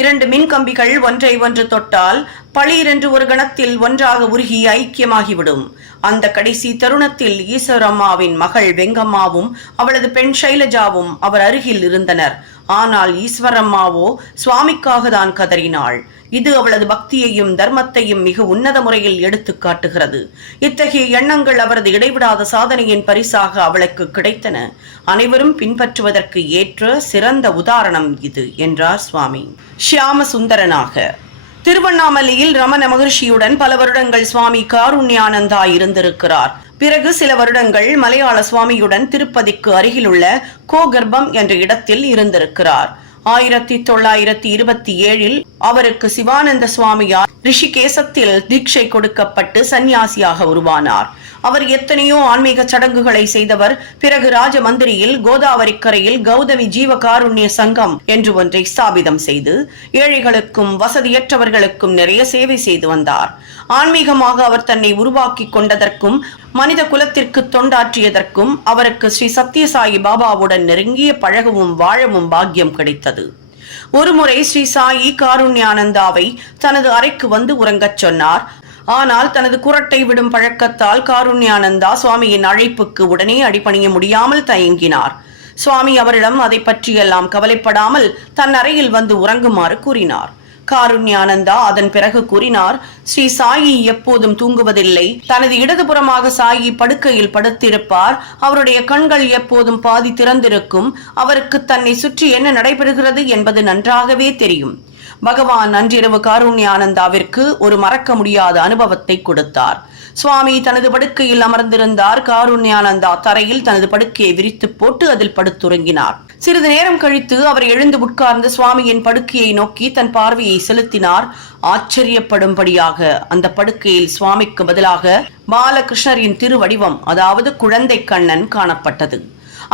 2 மின்கம்பிகள் ஒன்றை ஒன்று தொட்டால் பளீரென்று ஒரு கணத்தில் ஒன்றாக உருகி ஐக்கியமாகிவிடும். அந்த கடைசி தருணத்தில் ஈஸ்வரம்மாவின் மகள் வெங்கம்மாவும் அவளது பெண் சைலஜாவும் அவர் அருகில் இருந்தனர். ஆனால் ஈஸ்வரம்மாவோ சுவாமிக்காக தான் கதறினாள். இது அவளது பக்தியையும் தர்மத்தையும் மிக உன்னத முறையில் எடுத்து காட்டுகிறது. இத்தகைய எண்ணங்கள் அவரது இடைவிடாத சாதனையின் பரிசாக அவளுக்கு கிடைத்தன. அனைவரும் பின்பற்றுவதற்கு ஏற்ற சிறந்த உதாரணம் இது என்றார் சுவாமி. ஷியாம சுந்தரனாக திருவண்ணாமலையில் ரமண மகர்ஷியுடன் பல வருடங்கள் சுவாமி காருண்யானந்தா இருந்திருக்கிறார். பிறகு சில வருடங்கள் மலையாள சுவாமியுடன் திருப்பதிக்கு அருகிலுள்ள கோகர்ப்பம் என்ற இடத்தில் இருந்திருக்கிறார். 1927 அவருக்கு சிவானந்த சுவாமியார் ரிஷிகேசத்தில் தீட்சை கொடுக்கப்பட்டு சந்நியாசியாக உருவானார். அவர் எத்தனையோ ஆன்மீக சடங்குகளை செய்தவர். பிறகு ராஜமந்திரியில் கோதாவரி கரையில் கௌதமி ஜீவகாருண்ய சங்கம் என்று ஒன்றை ஸ்தாபிதம் செய்து ஏழைகளுக்கும் வசதியற்றவர்களுக்கும் நிறைய சேவை செய்து வந்தார். ஆன்மீகமாக அவர் தன்னை உருவாக்கி கொண்டதற்கும் மனித குலத்திற்கு தொண்டாற்றியதற்கும் அவருக்கு ஸ்ரீ சத்யசாயி பாபாவுடன் நெருங்கிய பழகவும் வாழவும் பாக்கியம் கிடைத்தது. ஒருமுறை ஸ்ரீ சாயி காருண்யானந்தாவை தனது அறைக்கு வந்து உறங்கச் சொன்னார். ஆனால் தனது குரட்டை விடும் பழக்கத்தால் காருண்யானந்தா சுவாமியின் அழைப்புக்கு உடனே அடிபணிய முடியாமல் தயங்கினார். சுவாமி அவரிடம் அதை பற்றியெல்லாம் கவலைப்படாமல் தன் அறையில் வந்து உறங்குமாறு கூறினார். காருண்யானந்தா அதன் பிறகு கூறினார், ஸ்ரீ சாயி எப்போதும் தூங்குவதில்லை. தனது இடதுபுறமாக சாயி படுக்கையில் படுத்திருப்பார். அவருடைய கண்கள் எப்போதும் பாதி திறந்திருக்கும். அவருக்கு தன்னை சுற்றி என்ன நடைபெறுகிறது என்பது நன்றாகவே தெரியும். பகவான் அன்றிரவு காருண்யானந்தாவிற்கு ஒரு மறக்க முடியாத அனுபவத்தை கொடுத்தார். சுவாமி தனது படுக்கையில் அமர்ந்திருந்தார். காருண்யானந்தா தரையில் தனது படுக்கையை விரித்து போட்டு அதில் படுத்துறங்கினார். சிறிது நேரம் கழித்து அவர் எழுந்து உட்கார்ந்து சுவாமியின் படுக்கையை நோக்கி தன் பார்வையை செலுத்தினார். ஆச்சரியப்படும்படியாக அந்த படுக்கையில் சுவாமிக்கு பதிலாக பாலகிருஷ்ணரின் திருவடிவம், அதாவது குழந்தை கண்ணன் காணப்பட்டது.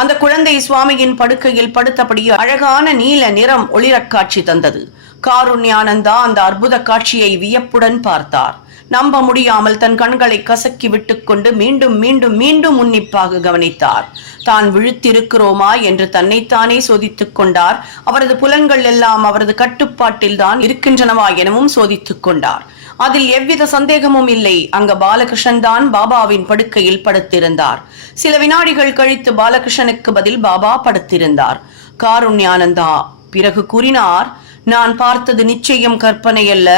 அந்த குழந்தை சுவாமியின் படுக்கையில் படுத்தபடி அழகான நீல நிறம் ஒளிரக் காட்சி தந்தது. காருண்யானந்தா அந்த அற்புத காட்சியை வியப்புடன் பார்த்தார். நம்ப முடியாமல் தன் கண்களை கசக்கி விட்டுக்கொண்டு மீண்டும் மீண்டும் மீண்டும் உன்னிப்பாக கவனித்தார். தான் விழித்திருக்கிறோமா என்று தன்னைத்தானே சோதித்துக் கொண்டார். அவரது புலன்கள் எல்லாம் அவரது கட்டுப்பாட்டில் தான் இருக்கின்றனவா எனவும் சோதித்துக் கொண்டார். அதில் எவ்வித சந்தேகமும் இல்லை. அங்க பாலகிருஷ்ணன் தான் பாபாவின் படுக்கையில் படுத்திருந்தார். சில வினாடிகள் கழித்து பாலகிருஷ்ணனுக்கு பதில் பாபா படுத்திருந்தார். காருண்யானந்தா பிறகு கூறினார், நான் பார்த்தது நிச்சயம் கற்பனை அல்ல.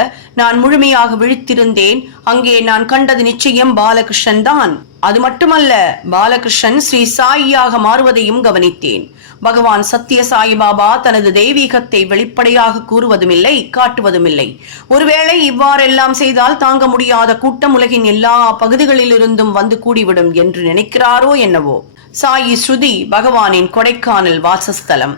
நான் முழுமையாக விழித்திருந்தேன். அங்கே நான் கண்டது நிச்சயம் பாலகிருஷ்ணன் தான். அது மட்டுமல்ல, பாலகிருஷ்ணன் ஸ்ரீ சாயியாக மாறுவதையும் கவனித்தேன். பகவான் சத்திய சாய்பாபா தனது தெய்வீகத்தை வெளிப்படையாக கூறுவதும் இல்லை, காட்டுவதும் இல்லை. ஒருவேளை இவ்வாறெல்லாம் செய்தால் தாங்க முடியாத கூட்டம் உலகின் எல்லா பகுதிகளிலிருந்தும் வந்து கூடிவிடும் என்று நினைக்கிறாரோ என்னவோ. சாயி ஸ்ருதி பகவானின் கொடைக்கானல் வாசஸ்தலம்.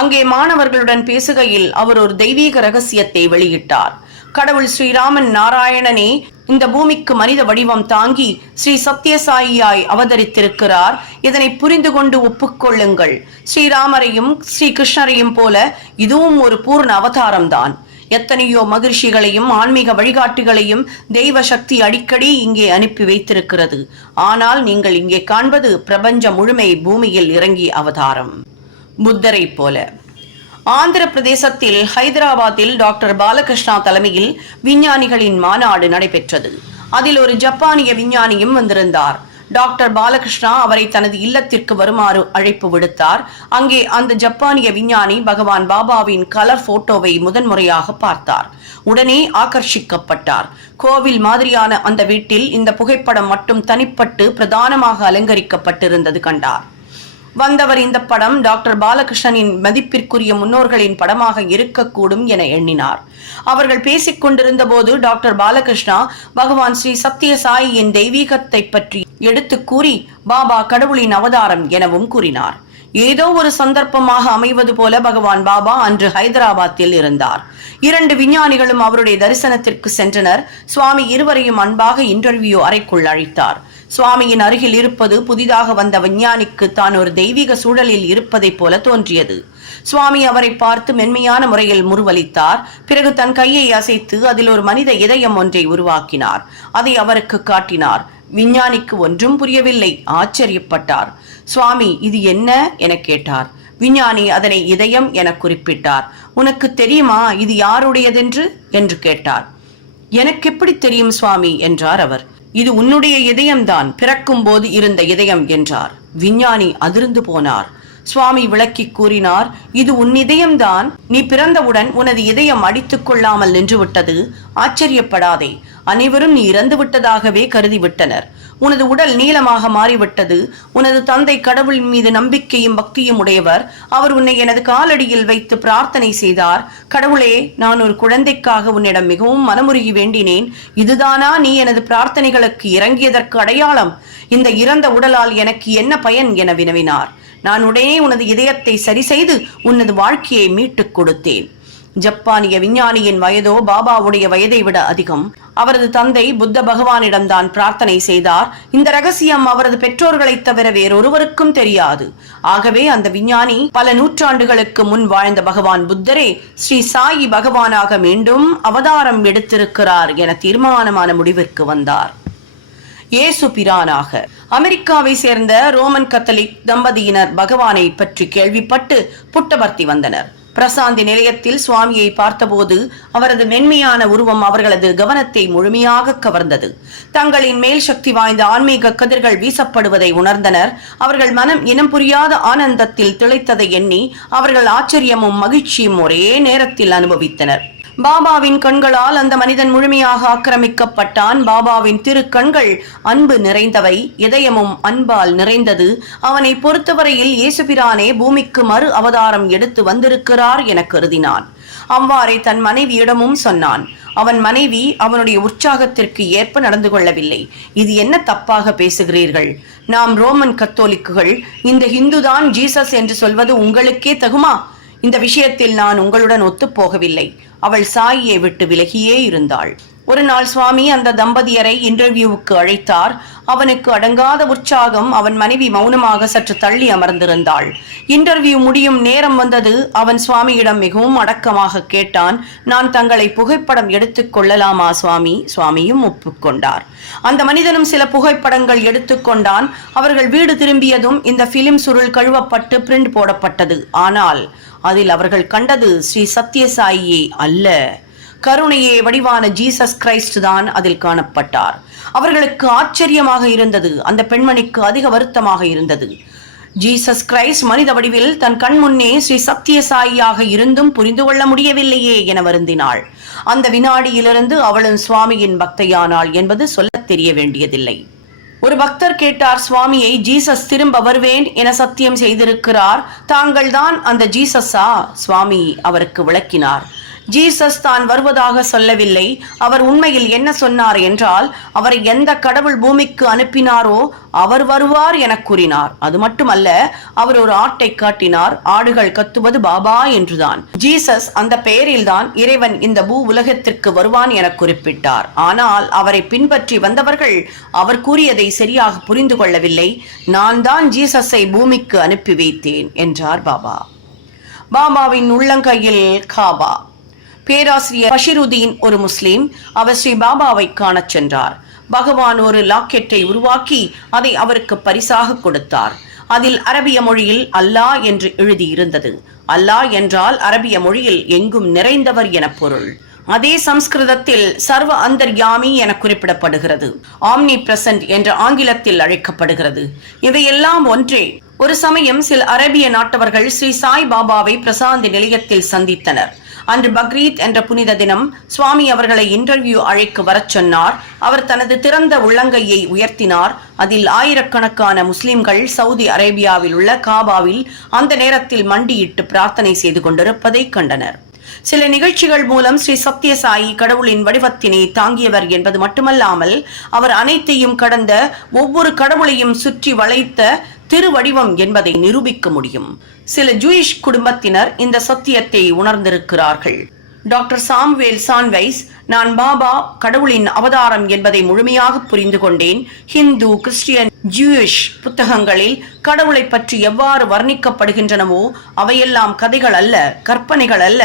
அங்கே மாணவர்களுடன் பேசுகையில் அவர் ஒரு தெய்வீக ரகசியத்தை வெளியிட்டார். கடவுள் ஸ்ரீராமன் நாராயணனே இந்த பூமிக்கு மனித வடிவம் தாங்கி ஸ்ரீ சத்யசாயியாய் அவதரித்திருக்கிறார். இதனை புரிந்து கொண்டு ஒப்புக்கொள்ளுங்கள். ஸ்ரீராமரையும் ஸ்ரீ கிருஷ்ணரையும் போல இதுவும் ஒரு பூர்ண அவதாரம்தான். எத்தனையோ மகிழ்ச்சிகளையும் ஆன்மீக வழிகாட்டுகளையும் தெய்வ சக்தி அடிக்கடி இங்கே அனுப்பி வைத்திருக்கிறது. ஆனால் நீங்கள் இங்கே காண்பது பிரபஞ்ச முழுமை பூமியில் இறங்கிய அவதாரம். புத்தரை போல ஆந்திர பிரதேசத்தில் ஹைதராபாத்தில் டாக்டர் பாலகிருஷ்ணா தலைமையில் விஞ்ஞானிகளின் மாநாடு நடைபெற்றது. அதில் ஒரு ஜப்பானிய விஞ்ஞானியும் வந்திருந்தார். டாக்டர் பாலகிருஷ்ணா அவரை தனது இல்லத்திற்கு வருமாறு அழைப்பு விடுத்தார். அங்கே அந்த ஜப்பானிய விஞ்ஞானி பகவான் பாபாவின் கலர் போட்டோவை முதன்முறையாக பார்த்தார். உடனே ஆகர்ஷிக்கப்பட்டார். கோவில் மாதிரியான அந்த வீட்டில் இந்த புகைப்படம் மட்டும் தனிப்பட்டு பிரதானமாக அலங்கரிக்கப்பட்டிருந்தது கண்டார். வந்தவர் இந்த படம் டாக்டர் பாலகிருஷ்ணனின் மதிப்பிற்குரிய முன்னோர்களின் படமாக இருக்கக்கூடும் என எண்ணினார். அவர்கள் பேசிக் கொண்டிருந்த போது டாக்டர் பாலகிருஷ்ணா பகவான் ஸ்ரீ சத்ய சாயியின் தெய்வீகத்தை பற்றி எடுத்து கூறி பாபா கடவுளின் அவதாரம் எனவும் கூறினார். ஏதோ ஒரு சந்தர்ப்பமாக அமைவது போல பகவான் பாபா அன்று ஹைதராபாத்தில் இருந்தார். 2 விஞ்ஞானிகளும் அவருடைய தரிசனத்திற்கு சென்றனர். சுவாமி இருவரையும் அன்பாக இன்டர்வியூ அறைக்குள் அழைத்தார். சுவாமியின் அருகில் இருப்பது புதிதாக வந்த விஞ்ஞானிக்கு தான் ஒரு தெய்வீக சூழலில் இருப்பதைப் போல தோன்றியது. சுவாமி அவரை பார்த்து மென்மையான முறையில் முறுவலித்தார். பிறகு தன் கையை அசைத்து அதில் ஒரு மனித இதயம் ஒன்றை உருவாக்கினார். அதை அவருக்கு காட்டினார். விஞ்ஞானிக்கு ஒன்றும் புரியவில்லை. ஆச்சரியப்பட்டார். சுவாமி, இது என்ன என கேட்டார். விஞ்ஞானி அதனை இதயம் என குறிப்பிட்டார். உனக்கு தெரியுமா இது யாருடையதென்று என்று கேட்டார். எனக்கு எப்படி தெரியும் சுவாமி என்றார் அவர். இது உன்னுடைய இதயம்தான், பிறக்கும் போது இருந்த இதயம் என்றார். விஞ்ஞானி அதிர்ந்து போனார். சுவாமி விளக்கி கூறினார், இது உன் இதயம்தான். நீ பிறந்தவுடன் உனது இதயம் அடித்துக் கொள்ளாமல் நின்றுவிட்டது. ஆச்சரியப்படாதே. அனைவரும் நீ இறந்து விட்டதாகவே கருதிவிட்டனர். உனது உடல் நீளமாக மாறிவிட்டது. உனது தந்தை கடவுள் மீது நம்பிக்கையும் பக்தியும் உடையவர். அவர் உன்னை எனது காலடியில் வைத்து பிரார்த்தனை செய்தார். கடவுளே, நான் ஒரு குழந்தைக்காக உன்னிடம் மிகவும் மனமுருகி வேண்டினேன். இதுதானா நீ எனது பிரார்த்தனைகளுக்கு இறங்கியதற்கு அடையாளம்? இந்த இறந்த உடலால் எனக்கு என்ன பயன் என வினவினார். நான் உடனே உனது இதயத்தை சரி செய்து உனது வாழ்க்கையை மீட்டுக் கொடுத்தேன். ஜப்பானிய விஞ்ஞானியின் வயதோ பாபாவுடைய வயதை விட அதிகம். அவரது தந்தை புத்த பகவானிடம்தான் பிரார்த்தனை செய்தார். இந்த ரகசியம் அவரது பெற்றோர்களை தவிர வேறொருவருக்கும் தெரியாது. ஆகவே அந்த விஞ்ஞானி பல நூற்றாண்டுகளுக்கு முன் வாழ்ந்த பகவான் புத்தரே ஸ்ரீ சாயி பகவானாக மீண்டும் அவதாரம் எடுத்திருக்கிறார் என தீர்மானமான முடிவிற்கு வந்தார். இயேசு பிரானாக. அமெரிக்காவை சேர்ந்த ரோமன் கத்தலிக் தம்பதியினர் பகவானை பற்றி கேள்விப்பட்டு புட்டபர்த்தி வந்தனர். பிரசாந்தி நிலையத்தில் சுவாமியை பார்த்தபோது அவரது மென்மையான உருவம் அவர்களது கவனத்தை முழுமையாக கவர்ந்தது. தங்களின் மேல் சக்தி வாய்ந்த ஆன்மீக கதிர்கள் வீசப்படுவதை உணர்ந்தனர். அவர்கள் மனம் இனம் புரியாத ஆனந்தத்தில் திளைத்ததை எண்ணி அவர்கள் ஆச்சரியமும் மகிழ்ச்சியும் ஒரே நேரத்தில் அனுபவித்தனர். பாபாவின் கண்களால் அந்த மனிதன் முழுமையாக ஆக்கிரமிக்கப்பட்டான். பாபாவின் திருக்கண்கள் அன்பு நிறைந்தவை, இதயமும் அன்பால் நிறைந்தது. அவனை பொறுத்தவரையில் இயேசுபிரானே பூமிக்கு மறு அவதாரம் எடுத்து வந்திருக்கிறார் என கருதினான். அவ்வாறே தன் மனைவியிடமும் சொன்னான். அவன் மனைவி அவனுடைய உற்சாகத்திற்கு ஏற்ப நடந்து கொள்ளவில்லை. இது என்ன தப்பாக பேசுகிறீர்கள்? நாம் ரோமன் கத்தோலிக்குகள். இந்த ஹிந்துதான் ஜீசஸ் என்று சொல்வது உங்களுக்கே தகுமா? இந்த விஷயத்தில் நான் உங்களுடன் ஒத்துப்போகவில்லை. அவள் சாயியை விட்டு விலகியே இருந்தாள். ஒரு நாள் சுவாமி அந்த தம்பதியரை இன்டர்வியூவுக்கு அழைத்தார். அவனுக்கு அடங்காத உற்சாகம். அவன் மனைவி மௌனமாக சற்று தள்ளி அமர்ந்திருந்தாள். இன்டர்வியூ முடியும் நேரம் வந்தது. அவன் சுவாமியிடம் மிகவும் அடக்கமாக கேட்டான், நான் தங்களை புகைப்படம் எடுத்துக் கொள்ளலாமா சுவாமி? சுவாமியும் ஒப்புக்கொண்டார். அந்த மனிதனும் சில புகைப்படங்கள் எடுத்துக்கொண்டான். அவர்கள் வீடு திரும்பியதும் இந்த பிலிம் சுருள் கழுவப்பட்டு பிரிண்ட் போடப்பட்டது. ஆனால் அதில் அவர்கள் கண்டது ஸ்ரீ சத்யசாயியே அல்ல, கருணையே வடிவான ஜீசஸ் கிரைஸ்ட் தான் அதில் காணப்பட்டார். அவர்களுக்கு ஆச்சரியமாக இருந்தது. அந்த பெண்மணிக்கு அதிக வருத்தமாக இருந்தது. ஜீசஸ் கிரைஸ்ட் மனித வடிவில் தன் கண் முன்னே ஸ்ரீ சத்யசாயியாக இருந்தும் புரிந்து கொள்ள முடியவில்லையே என வருந்தினாள். அந்த வினாடியிலிருந்து அவளும் சுவாமியின் பக்தையானாள் என்பது சொல்ல தெரிய வேண்டியதில்லை. ஒரு பக்தர் கேட்டார் சுவாமியை, ஜீசஸ் திரும்ப வருவேன் என சத்தியம் செய்திருக்கிறார், தாங்கள் தான் அந்த ஜீசஸா? சுவாமி அவருக்கு விளக்கினார். ஜீசஸ் தான் வருவதாக சொல்லவில்லை. அவர் உண்மையில் என்ன சொன்னார் என்றால், அவரை எந்த கடவுள் பூமிக்கு அனுப்பினாரோ அவர் வருவார் என கூறினார். அது மட்டுமல்ல, அவர் ஒரு ஆட்டை காட்டினார். ஆடுகள் கத்துவது பாபா என்றுதான். ஜீசஸ் அந்த பெயரில்தான் இறைவன் இந்த பூ உலகத்திற்கு வருவான் என குறிப்பிட்டார். ஆனால் அவரை பின்பற்றி வந்தவர்கள் அவர் கூறியதை சரியாக புரிந்து கொள்ளவில்லை. நான் தான் ஜீசஸை பூமிக்கு அனுப்பி வைத்தேன் என்றார் பாபா. பாபாவின் உள்ளங்கையில் காபா. பேராசிரியர் பஷீருதீன் ஒரு முஸ்லிம். அவர் ஸ்ரீ பாபாவை காணச் சென்றார். பகவான் ஒரு லாக்கெட்டை உருவாக்கி அதை அவருக்கு பரிசாக கொடுத்தார். அதில் அரபிய மொழியில் அல்லாஹ் என்று எழுதியிருந்தது. அல்லாஹ் என்றால் அரபிய மொழியில் எங்கும் நிறைந்தவர் என பொருள். அதே சம்ஸ்கிருதத்தில் சர்வ அந்தர்யாமி என குறிப்பிடப்படுகிறது. ஆம்னி பிரசன்ட் என்ற ஆங்கிலத்தில் அழைக்கப்படுகிறது. இவையெல்லாம் ஒன்றே. ஒரு சமயம் சில அரபிய நாட்டவர்கள் ஸ்ரீ சாய் பாபாவை பிரசாந்தி நிலையத்தில் சந்தித்தனர். அன்று பக்ரீத் என்ற புனித தினம் சுவாமி அவர்களை இன்டர்வியூ அழைக்க வரச் சொன்னார். அவர் தனது திறந்த உள்ளங்கையை உயர்த்தினார். அதில் ஆயிரக்கணக்கான முஸ்லிம்கள் சவுதி அரேபியாவில் உள்ள காபாவில் அந்த நேரத்தில் மண்டியிட்டு பிரார்த்தனை செய்து கொண்டிருப்பதை கண்டனர். சில நிகழ்ச்சிகள் மூலம் ஸ்ரீ சத்யசாயி கடவுளின் வடிவத்தினை தாங்கியவர் என்பது மட்டுமல்லாமல் அவர் அனைத்தையும் கடந்த ஒவ்வொரு கடவுளையும் சுற்றி வளைத்த திருவடிவம் என்பதை நிரூபிக்க முடியும். சில ஜூயிஷ் குடும்பத்தினர் இந்த சத்தியத்தை உணர்ந்திருக்கிறார்கள். டாக்டர் சாமுவேல் சான்வைஸ், நான் பாபா கடவுளின் அவதாரம் என்பதை முழுமையாக புரிந்து கொண்டேன். ஹிந்து, கிறிஸ்டியன், ஜூயிஷ் புத்தகங்களில் கடவுளை பற்றி எவ்வாறு வர்ணிக்கப்படுகின்றனவோ அவையெல்லாம் கதைகள் அல்ல, கற்பனைகள் அல்ல,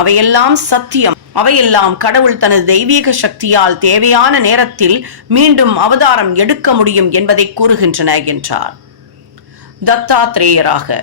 அவையெல்லாம் சத்தியம். அவையெல்லாம் கடவுள் தனது தெய்வீக சக்தியால் தேவையான நேரத்தில் மீண்டும் அவதாரம் எடுக்க முடியும் என்பதை கூறுகின்றன என்றார். தத்தாத்ரேயராக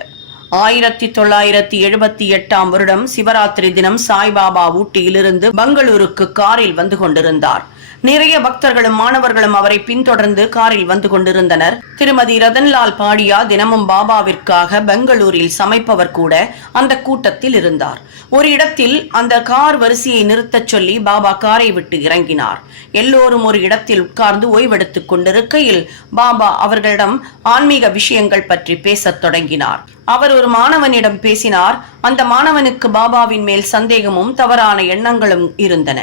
1978 வருடம் சிவராத்திரி தினம் சாய்பாபா ஊட்டியிலிருந்து பெங்களூருக்கு காரில் வந்து கொண்டிருந்தார். நிறைய பக்தர்களும் மாணவர்களும் அவரை பின்தொடர்ந்து காரில் வந்து கொண்டிருந்தனர். திருமதி ரதன்லால் பாடியா தினமும் பாபாவிற்காக பெங்களூரில் சமைப்பவர் கூட அந்த கூட்டத்தில் இருந்தார். ஒரு இடத்தில் அந்த கார் வரிசையை நிறுத்தச் சொல்லி பாபா காரை விட்டு இறங்கினார். எல்லோரும் ஒரு இடத்தில் உட்கார்ந்து ஓய்வெடுத்துக் கொண்டிருக்கையில் பாபா அவர்களிடம் ஆன்மீக விஷயங்கள் பற்றி பேசத் தொடங்கினார். அவர் ஒரு மாணவனிடம் பேசினார். அந்த மாணவனுக்கு பாபாவின் மேல் சந்தேகமும் தவறான எண்ணங்களும் இருந்தன.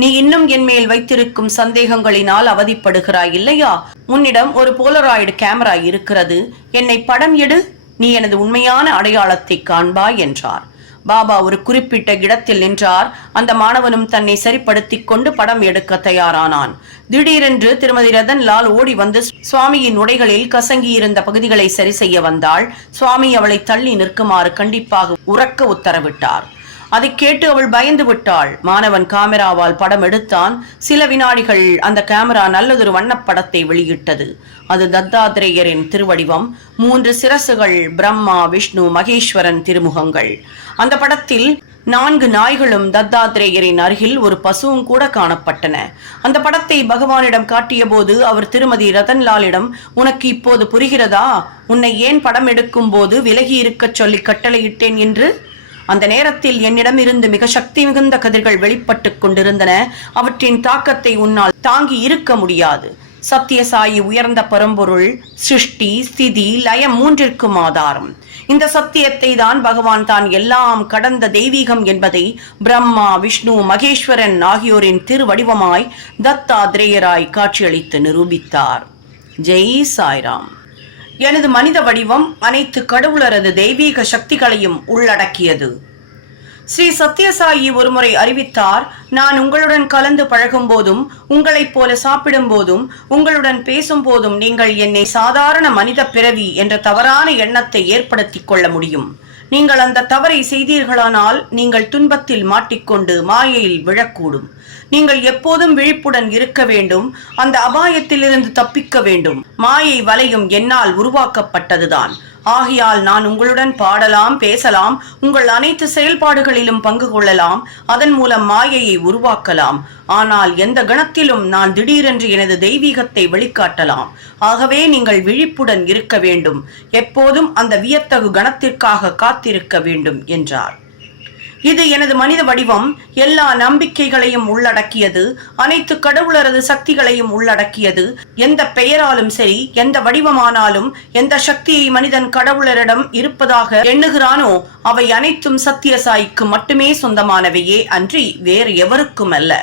நீ இன்னும் என் மேல் வைத்திருக்கும் சந்தேகங்களினால் அவதிப்படுகிறாய் இல்லையா? உன்னிடம் ஒரு போலராய்டு கேமரா இருக்கிறது, என்னை படம் எடு, நீ எனது உண்மையான அடையாளத்தை காண்பாய் என்றார். பாபா ஒரு குறிப்பிட்ட இடத்தில் நின்றார். அந்த மாணவனும் தன்னை சரிப்படுத்திக் கொண்டு படம் எடுக்க தயாரானான். திடீரென்று திருமதி ரதன்லால் ஓடி வந்து சுவாமியின் உடைகளில் கசங்கி இருந்த பகுதிகளை சரி செய்ய வந்தாள். சுவாமி அவளை தள்ளி நிற்குமாறு கண்டிப்பாக உரக்க உத்தரவிட்டார். அதை கேட்டு அவள் பயந்து விட்டாள். மாணவன் காமெராவால் படம் எடுத்தான். சில வினாடிகள் அந்த கேமரா நல்லதொரு வண்ணப்படத்தை வெளியிட்டது. அது தத்தாத்ரேயரின் திருவடிவம், 3 சிரசுகள், பிரம்மா, விஷ்ணு, மகேஸ்வரன் திருமுகங்கள். அந்த படத்தில் 4 நாய்களும் தத்தாத்ரேயரின் அருகில் ஒரு பசுவும் கூட காணப்பட்டன. அந்த படத்தை பகவானிடம் காட்டிய போது அவர் திருமதி ரதன்லாலிடம், உனக்கு இப்போது புரிகிறதா உன்னை ஏன் படம் எடுக்கும் போது விலகி இருக்கச் சொல்லி கட்டளையிட்டேன் என்று? அந்த நேரத்தில் என்னிடம் இருந்து மிக சக்தி மிகுந்த கதிர்கள் வெளிப்பட்டுக் கொண்டிருந்தன. அவற்றின் தாக்கத்தை உன்னால் தாங்கி இருக்க முடியாது. சத்யசாயி உயர்ந்த பரம்பொருள், சிருஷ்டி, ஸ்திதி, லயம் 3ற்கும் ஆதாரம். இந்த சத்தியத்தை தான் பகவான் தான் எல்லாம் கடந்த தெய்வீகம் என்பதை பிரம்மா, விஷ்ணு, மகேஸ்வரன் ஆகியோரின் திருவடிவமாய் தத்தாத்ரேயராய் காட்சியளித்து நிரூபித்தார். ஜெய் சாய்ராம். எனது மனித வடிவம் அனைத்து கடவுளரது தெய்வீக சக்திகளையும் உள்ளடக்கியது. ஸ்ரீ சத்யசாயி ஒருமுறை அறிவித்தார், நான் உங்களுடன் கலந்து பழகும் போதும், உங்களைப் போல சாப்பிடும் போதும், உங்களுடன் பேசும் போதும் நீங்கள் என்னை சாதாரண மனித பிறவி என்ற தவறான எண்ணத்தை ஏற்படுத்திக் கொள்ள முடியும். நீங்கள் அந்த தவறை செய்தீர்களானால் நீங்கள் துன்பத்தில் மாட்டிக்கொண்டு மாயையில் விழக்கூடும். நீங்கள் எப்போதும் விழிப்புடன் இருக்க வேண்டும். அந்த அபாயத்திலிருந்து தப்பிக்க வேண்டும். மாயை வலையும் என்னால் உருவாக்கப்பட்டதுதான். ஆகையால் நான் உங்களுடன் பாடலாம், பேசலாம், உங்கள் அனைத்து செயல்பாடுகளிலும் பங்கு கொள்ளலாம், அதன் மூலம் மாயையை உருவாக்கலாம். ஆனால் எந்த கணத்திலும் நான் திடீரென்று எனது தெய்வீகத்தை வெளிக்காட்டலாம். ஆகவே நீங்கள் விழிப்புடன் இருக்க வேண்டும். எப்போதும் அந்த வியத்தகு கணத்திற்காக காத்திருக்க வேண்டும் என்றார். இது எனது மனித வடிவம் எல்லா நம்பிக்கைகளையும் உள்ளடக்கியது. அனைத்து கடவுளரது சக்திகளையும் உள்ளடக்கியது. எந்த பெயராலும் சரி, எந்த வடிவமானாலும், எந்த சக்தியை மனிதன் கடவுளரிடம் இருப்பதாக எண்ணுகிறானோ அவை அனைத்தும் சத்யசாயிக்கு மட்டுமே சொந்தமானவையே அன்றி வேறு எவருக்கும் அல்ல.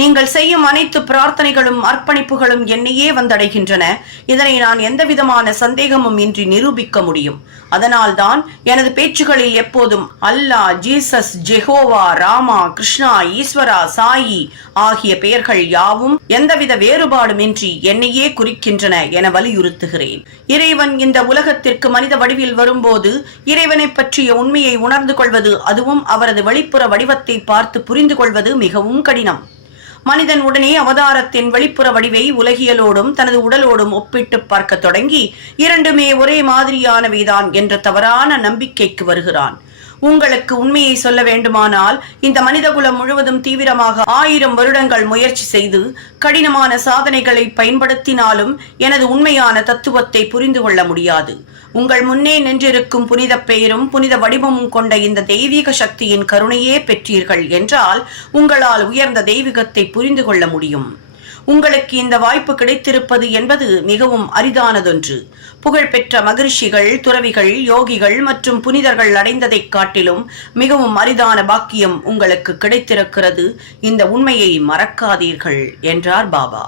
நீங்கள் செய்யும் அனைத்து பிரார்த்தனைகளும் அர்ப்பணிப்புகளும் என்னையே வந்தடைகின்றன. இதனை நான் எந்தவிதமான சந்தேகமும் இன்றி நிரூபிக்க முடியும். அதனால்தான் எனது பேச்சுகளில் எப்போதும் அல்லாஹ், ஜீசஸ், ஜெகோவா, ராமா, கிருஷ்ணா, ஈஸ்வரா, சாயி ஆகிய பெயர்கள் யாவும் எந்தவித வேறுபாடுமின்றி என்னையே குறிக்கின்றன என வலியுறுத்துகிறேன். இறைவன் இந்த உலகத்திற்கு மனித வடிவில் வரும்போது இறைவனை பற்றிய உண்மையை உணர்ந்து கொள்வது, அதுவும் அவரது வெளிப்புற வடிவத்தை பார்த்து புரிந்து கொள்வது மிகவும் கடினம். மனிதன் உடனே அவதாரத்தின் வெளிப்புற வடிவை உலகியலோடும் தனது உடலோடும் ஒப்பிட்டு பார்க்க தொடங்கி இரண்டுமே ஒரே மாதிரியானவைதான் என்ற தவறான நம்பிக்கைக்கு வருகிறான். உங்களுக்கு உண்மையை சொல்ல வேண்டுமானால் இந்த மனிதகுலம் முழுவதும் தீவிரமாக 1000 வருடங்கள் முயற்சி செய்து கடினமான சாதனைகளை பயன்படுத்தினாலும் எனது உண்மையான தத்துவத்தை புரிந்து கொள்ள முடியாது. உங்கள் முன்னே நின்றிருக்கும் புனித பெயரும் புனித வடிவமும் கொண்ட இந்த தெய்வீக சக்தியின் கருணையே பெற்றீர்கள் என்றால் உங்களால் உயர்ந்த தெய்வீகத்தை புரிந்து கொள்ள முடியும். உங்களுக்கு இந்த வாய்ப்பு கிடைத்திருப்பது என்பது மிகவும் அரிதானதொன்று. புகழ்பெற்ற மகரிஷிகள், துறவிகள், யோகிகள் மற்றும் புனிதர்கள் அடைந்ததைக் காட்டிலும் மிகவும் அரிதான பாக்கியம் உங்களுக்கு கிடைத்திருக்கிறது. இந்த உண்மையை மறக்காதீர்கள் என்றார் பாபா.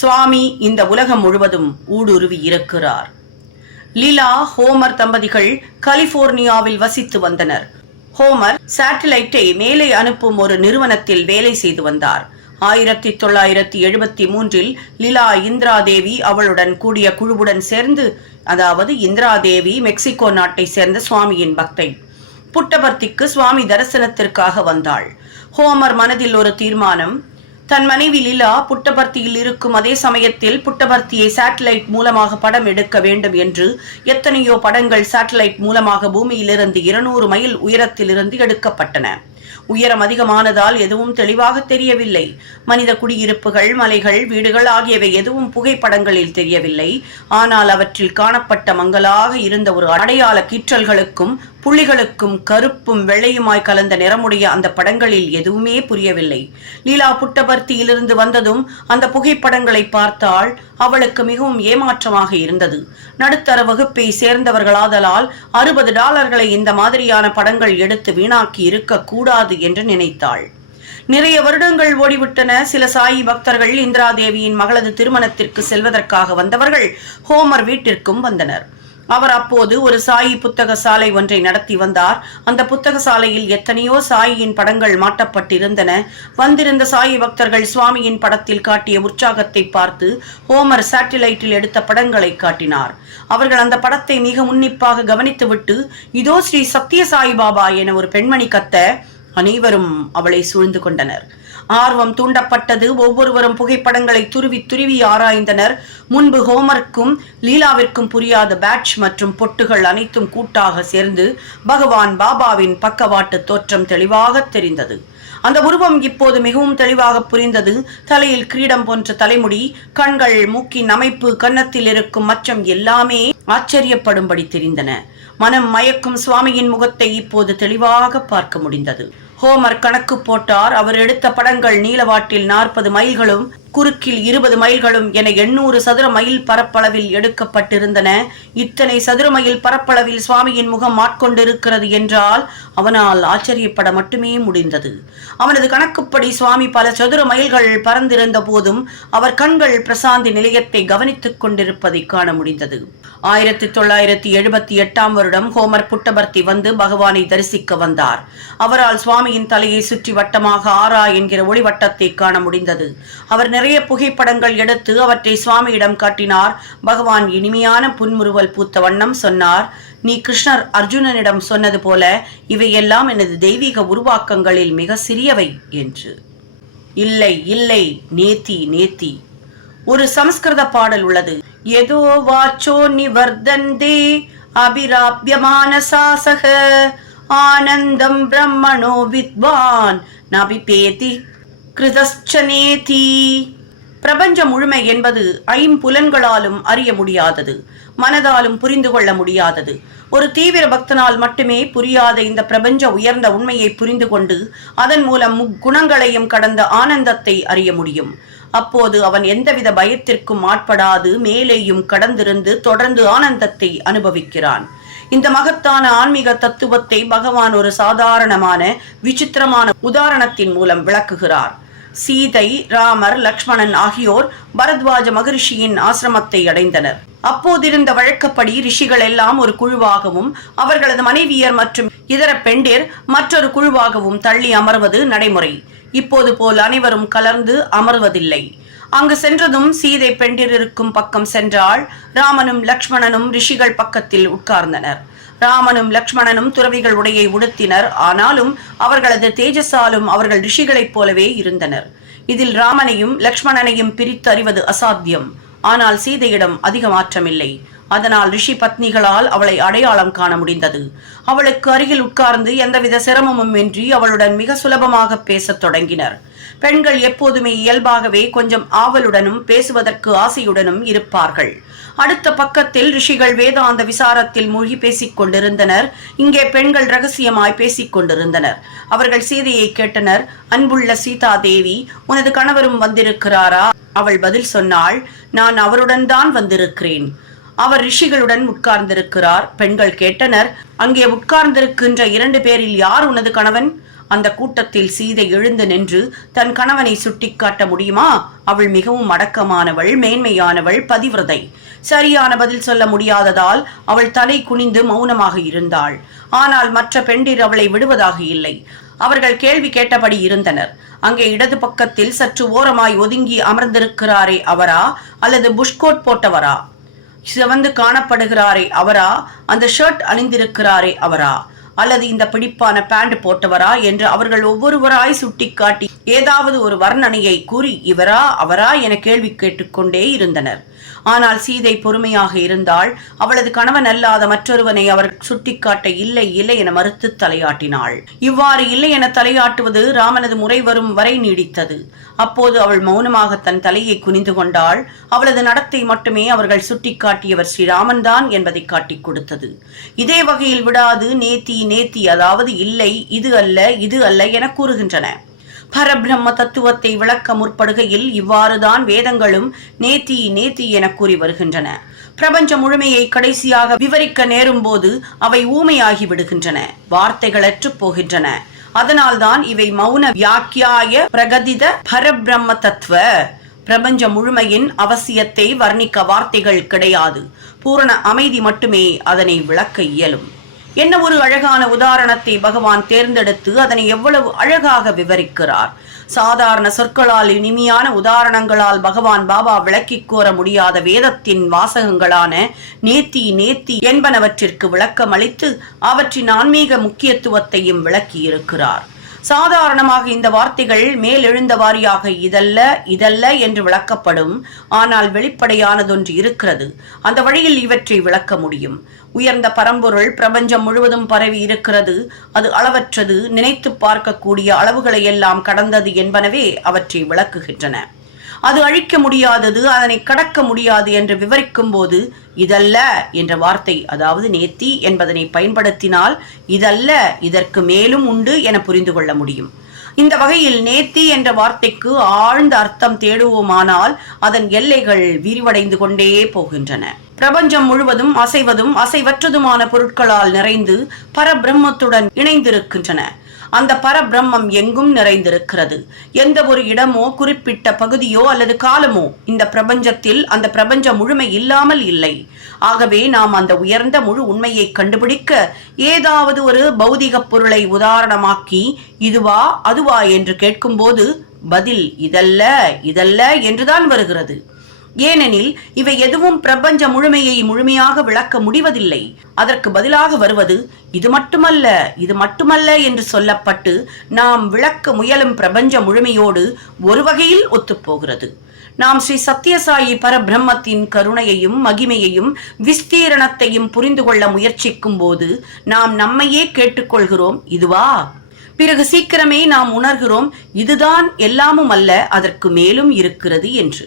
சுவாமி இந்த உலகம் முழுவதும் ஊடுருவி இருக்கிறார். லீலா, ஹோமர் தம்பதிகள் கலிபோர்னியாவில் வசித்து வந்தனர். ஹோமர் சேட்டலைட்டை மேலே அனுப்பும் ஒரு நிறுவனத்தில் வேலை செய்து வந்தார். 1973 லீலா இந்திரா தேவி அவளுடன் கூடிய குழுவுடன் சேர்ந்து, அதாவது இந்திரா தேவி மெக்சிகோ நாட்டை சேர்ந்த சுவாமியின் பக்தை, புட்டபர்த்திக்கு சுவாமி தரிசனத்திற்காக வந்தாள். ஹோமர் மனதில் ஒரு தீர்மானம். தன் மனைவி லீலா புட்டபர்த்தியில் இருக்கும் அதே சமயத்தில் புட்டபர்த்தியை சேட்டலைட் மூலமாக படம் எடுக்க வேண்டும் என்று எத்தனையோ படங்கள் சேட்டலைட் மூலமாக பூமியிலிருந்து 200 மைல் உயரத்திலிருந்து எடுக்கப்பட்டன. உயரம் அதிகமானதால் எதுவும் தெளிவாக தெரியவில்லை. மனித குடியிருப்புகள், மலைகள், வீடுகள் ஆகியவை எதுவும் புகைப்படங்களில் தெரியவில்லை. ஆனால் அவற்றில் காணப்பட்ட மங்கலாக இருந்த ஒரு அடையாள கீற்றல்களுக்கும் புள்ளிகளுக்கும் கருப்பும் வெள்ளையுமாய் கலந்த நிறமுடைய அந்த படங்களில் எதுவுமே புரியவில்லை. லீலா புட்டபர்த்தியிலிருந்து வந்ததும் அந்த புகைப்படங்களை பார்த்தால் அவளுக்கு மிகவும் ஏமாற்றமாக இருந்தது. நடுத்தர வகுப்பை சேர்ந்தவர்களாதலால் $60 இந்த மாதிரியான படங்கள் எடுத்து வீணாக்கி இருக்க கூடாது என்று நினைத்தாள். நிறைய வருடங்கள் ஓடிவிட்டன. சில சாயி பக்தர்கள் இந்திரா தேவியின் மகளது திருமணத்திற்கு செல்வதற்காக வந்தவர்கள் ஹோமர் வீட்டிற்கும் வந்தனர். அவர் அப்போது ஒரு சாயி புத்தக சாலை ஒன்றை நடத்தி வந்தார். அந்த புத்தக சாலையில் எத்தனையோ சாயியின் படங்கள் மாட்டப்பட்டிருந்தன. வந்திருந்த சாயி பக்தர்கள் சுவாமியின் படத்தில் காட்டிய உற்சாகத்தை பார்த்து ஹோமர் சேட்டலைட்டில் எடுத்த படங்களை காட்டினார். அவர்கள் அந்த படத்தை மிக உன்னிப்பாக கவனித்துவிட்டு, இதோ ஸ்ரீ சத்ய சாய் பாபா என ஒரு பெண்மணி கத்த அனைவரும் அவளை சூழ்ந்து கொண்டனர். ஆர்வம் தூண்டப்பட்டது. ஒவ்வொருவரும் புகைப்படங்களை துருவி துருவி ஆராய்ந்தனர். முன்பு ஹோமருக்கும் லீலாவிற்கும் புரியாத பேட்ச் மற்றும் பொட்டுகள் அனைத்தும் கூட்டாக சேர்ந்து பகவான் பாபாவின் பக்கவாட்டு தோற்றம் தெளிவாக தெரிந்தது. அந்த உருவம் இப்போது மிகவும் தெளிவாக புரிந்தது. தலையில் கிரீடம் போன்ற தலைமுடி, கண்கள், மூக்கின் அமைப்பு, கன்னத்தில் இருக்கும் மச்சம் எல்லாமே ஆச்சரியப்படும்படி தெரிந்தன. மனம் மயக்கும் சுவாமியின் முகத்தை இப்போது தெளிவாக பார்க்க முடிந்தது. ஹோமர் கணக்கு போட்டார். அவர் எடுத்த படங்கள் நீளவாட்டில் 40 மைல்களும் குறுக்கில் 20 மைல்களும் என 800 சதுர மைல் பரப்பளவில் எடுக்கப்பட்டிருந்தன. இத்தனை சதுர மைல் பரப்பளவில் சுவாமியின் முகம் ஆட்கொண்டிருக்கிறது என்றால் அவனால் ஆச்சரியப்பட மட்டுமே முடிந்தது. அவனது கணக்குப்படி சுவாமி பல சதுர மைல்கள் பறந்திருந்த போதும் அவர் கண்கள் பிரசாந்தி நிலையத்தை கவனித்துக் கொண்டிருப்பதை காண முடிந்தது. 1978 வருடம் ஹோமர் புட்டபர்த்தி வந்து பகவானை தரிசிக்க வந்தார். அவரால் சுவாமியின் தலையை சுற்றி வட்டமாக ஆரா என்கிற ஒளிவட்டத்தை காண முடிந்தது. அவர் நிறைய புகைப்படங்கள் எடுத்து அவற்றை சுவாமியிடம் காட்டினார். பகவான் இனிமையான புன்முறுவல் பூத்த வண்ணம் சொன்னார், நீ கிருஷ்ணர் அர்ஜுனனிடம் சொன்னது போல இவையெல்லாம் எனது தெய்வீக உருவாக்கங்களில் மிக சிறியவை என்று. இல்லை இல்லை, நேத்தி நேத்தி. ஒரு சமஸ்கிருத பாடல் உள்ளது. ஏதோ வாச்சோ நிவர்தந்தே அபிராப்யமானசாசக ஆனந்தம் பிரம்மணோ வித்வான் நபிபேதி கிருதஸ்சனேதி. பிரபஞ்ச முழுமை என்பது ஐம்புலன்களாலும் அறிய முடியாதது, மனதாலும் புரிந்து கொள்ள முடியாதது. ஒரு தீவிர பக்தனால் மட்டுமே புரியாத இந்த பிரபஞ்ச உயர்ந்த உண்மையை புரிந்து கொண்டு அதன் மூலம் முக்குணங்களையும் கடந்த ஆனந்தத்தை அறிய முடியும். அப்போது அவன் எந்தவித பயத்திற்கும் ஆட்படாது மேலேயும் கடந்திருந்து தொடர்ந்து ஆனந்தத்தை அனுபவிக்கிறான். இந்த மகத்தான ஆன்மீக தத்துவத்தை பகவான் ஒரு சாதாரணமான விசித்திரமான உதாரணத்தின் மூலம் விளக்குகிறார். சீதை, ராமர், லக்ஷ்மணன் ஆகியோர் பரத்வாஜ மகரிஷியின் ஆசிரமத்தை அடைந்தனர். அப்போதிருந்த வழக்கப்படி ரிஷிகள் எல்லாம் ஒரு குழுவாகவும் அவர்களது மனைவியர் மற்றும் இதர பெண்டிர் மற்றொரு குழுவாகவும் தள்ளி அமர்வது நடைமுறை. இப்போது போல் அனைவரும் கலர்ந்து அமர்வதில்லை. அங்கு சென்றதும் சீதை பெண்டிர் இருக்கும் பக்கம் சென்றாள். ராமனும் லக்ஷ்மணனும் ரிஷிகள் பக்கத்தில் உட்கார்ந்தனர். ராமனும் லக்ஷ்மணனும் துறவிகள் உடையை உடுத்தினர். ஆனாலும் அவர்களது தேஜஸாலும் அவர்கள் ரிஷிகளைப் போலவே இருந்தனர். இதில் ராமனையும் லக்ஷ்மணனையும் பிரித்து அறிவது அசாத்தியம். ஆனால் சீதையிடம் அதிக மாற்றமில்லை. அதனால் ரிஷி பத்னிகளால் அவளை அடையாளம் காண முடிந்தது. அவளுக்கு அருகில் உட்கார்ந்து எந்தவித சிரமமும் இன்றி அவளுடன் மிக சுலபமாக பேசத் தொடங்கினர். பெண்கள் எப்போதுமே இயல்பாகவே கொஞ்சம் ஆவலுடனும் பேசுவதற்கு ஆசையுடனும் இருப்பார்கள். அடுத்த பக்கத்தில் ரிஷிகள் வேதாந்த விசாரத்தில் மூழ்கி பேசிக் கொண்டிருந்தனர். இங்கே பெண்கள் ரகசியமாய் பேசிக் கொண்டிருந்தனர். அவர்கள் சீதையை கேட்டனர். அன்புள்ள சீதா தேவி, உனது கணவரும் வந்திருக்கிறாரா? அவள் பதில் சொன்னாள், நான் அவருடன் தான் வந்திருக்கிறேன். அவர் ரிஷிகளுடன் உட்கார்ந்திருக்கிறார். பெண்கள் கேட்டனர், அங்கே உட்கார்ந்திருக்கின்ற 2 பேரில் யார் உனது கணவன்? அந்த கூட்டத்தில் சீதை எழுந்து நின்று தன் கணவனை சுட்டிக்காட்ட முடியுமா? அவள் மிகவும் அடக்கமானவள், மேன்மையானவள், பதிவிரதை. சரியான பதில் சொல்ல முடியாததால் அவள் தலை குனிந்து மௌனமாக இருந்தாள். ஆனால் மற்ற பெண்டிர் அவளை விடுவதாக இல்லை. அவர்கள் கேள்வி கேட்டபடி இருந்தனர். அங்கே இடது பக்கத்தில் சற்று ஓரமாய் ஒதுங்கி அமர்ந்திருக்கிறாரே அவரா, அல்லது புஷ்கோட் போட்டவரா? சிவந்து காணப்படுகிறாரே அவரா? அந்த ஷர்ட் அணிந்திருக்கிறாரே அவரா? அல்லது இந்த பிடிப்பான பேண்ட் போட்டவரா என்று அவர்கள் ஒவ்வொருவராய் சுட்டிக்காட்டி ஏதாவது ஒரு வர்ணனையை கூறி இவரா அவரா என கேள்வி கேட்டுக்கொண்டே இருந்தனர். ஆனால் சீதை பொறுமையாக இருந்தாள். அவளது கணவன் அல்லாத மற்றொருவனை அவர் சுட்டிக்காட்ட இல்லை இல்லை என மறுத்து தலையாட்டினாள். இவ்வாறு இல்லை என தலையாட்டுவது ராமனது முறை வரும் வரை நீடித்தது. அப்போது அவள் மௌனமாக தன் தலையை குனிந்து கொண்டாள். அவளது நடத்தை மட்டுமே அவர்கள் சுட்டிக்காட்டியவர் ஸ்ரீராமன் தான் என்பதை காட்டிக் கொடுத்தது. இதே வகையில் விடாது நேத்தி நேத்தி, அதாவது இல்லை, இது அல்ல, இது அல்ல என கூறுகின்றன. பரபிரம்ம தத்துவத்தை விளக்க முற்படுகையில் இவ்வாறுதான் வேதங்களும் நேத்தி நேத்தி என கூறி வருகின்றன. பிரபஞ்ச முழுமையை கடைசியாக விவரிக்க நேரும் போது அவை ஊமையாகி விடுகின்றன, வார்த்தைகளற்று போகின்றன. அதனால்தான் இவை மௌன வியாக்கியாய பிரகதித பரபிரம்ம தத்துவ. பிரபஞ்ச முழுமையின் அவசியத்தை வர்ணிக்க வார்த்தைகள் கிடையாது. பூரண அமைதி மட்டுமே அதனை விளக்க இயலும். என்ன ஒரு அழகான உதாரணத்தை பகவான் தேர்ந்தெடுத்து அதனை எவ்வளவு அழகாக விவரிக்கிறார். சாதாரண சொற்களால் இனிமையான உதாரணங்களால் பகவான் பாபா விளக்கிக் கோர முடியாத வேதத்தின் வாசகங்களான நேத்தி நேத்தி என்பனவற்றிற்கு விளக்கம் அளித்து அவற்றின் ஆன்மீக முக்கியத்துவத்தையும் விளக்கியிருக்கிறார். சாதாரணமாக இந்த வார்த்தைகள் மேலெழுந்த வாரியாக இதல்ல இதல்ல என்று விளக்கப்படும். ஆனால் வெளிப்படையானதொன்று இருக்கிறது. அந்த வழியில் இவற்றை விளக்க முடியும். உயர்ந்த பரம்பொருள் பிரபஞ்சம் முழுவதும் பரவி இருக்கிறது. அது அளவற்றது, நினைத்து பார்க்கக்கூடிய அளவுகளை எல்லாம் கடந்தது என்பனவே அவற்றை விளக்குகின்றன. அது அழிக்க முடியாதது, அதனை கடக்க முடியாது என்று விவரிக்கும் போது இதல்ல என்ற வார்த்தை, அதாவது நேத்தி என்பதனை பயன்படுத்தினால் இதல்ல இதற்கு மேலும் உண்டு என புரிந்து கொள்ள முடியும். இந்த வகையில் நேத்தி என்ற வார்த்தைக்கு ஆழ்ந்த அர்த்தம் தேடுவோமானால் அதன் எல்லைகள் விரிவடைந்து கொண்டே போகின்றன. பிரபஞ்சம் முழுவதும் அசைவதும் அசைவற்றதுமான பொருட்களால் நிறைந்து பரபிரம்மத்துடன் இணைந்திருக்கின்றன. அந்த பரபிரம்மம் எங்கும் நிறைந்திருக்கிறது. எந்த ஒரு இடமோ குறிப்பிட்ட பகுதியோ அல்லது காலமோ இந்த பிரபஞ்சத்தில் அந்த பிரபஞ்ச முழுமை இல்லாமல் இல்லை. ஆகவே நாம் அந்த உயர்ந்த முழு உண்மையை கண்டுபிடிக்க ஏதாவது ஒரு பௌதிக பொருளை உதாரணமாக்கி இதுவா அதுவா என்று கேட்கும்போது பதில் இதல்ல இதல்ல என்றுதான் வருகிறது. ஏனெனில் இவை எதுவும் பிரபஞ்ச முழுமையை முழுமையாக விளக்க முடிவதில்லை. அதற்கு பதிலாக வருவது இது மட்டுமல்ல இது மட்டுமல்ல என்று சொல்லப்பட்டு நாம் விளக்க முயலும் பிரபஞ்ச முழுமையோடு ஒரு வகையில் ஒத்துப்போகிறது. நாம் ஸ்ரீ சத்யசாயி பரபிரம்மத்தின் கருணையையும் மகிமையையும் விஸ்தீரணத்தையும் புரிந்து கொள்ள முயற்சிக்கும் போது நாம் நம்மையே கேட்டுக்கொள்கிறோம், இதுவா? பிறகு சீக்கிரமே நாம் உணர்கிறோம், இதுதான் எல்லாமும் அல்ல, அதற்கு மேலும் இருக்கிறது என்று.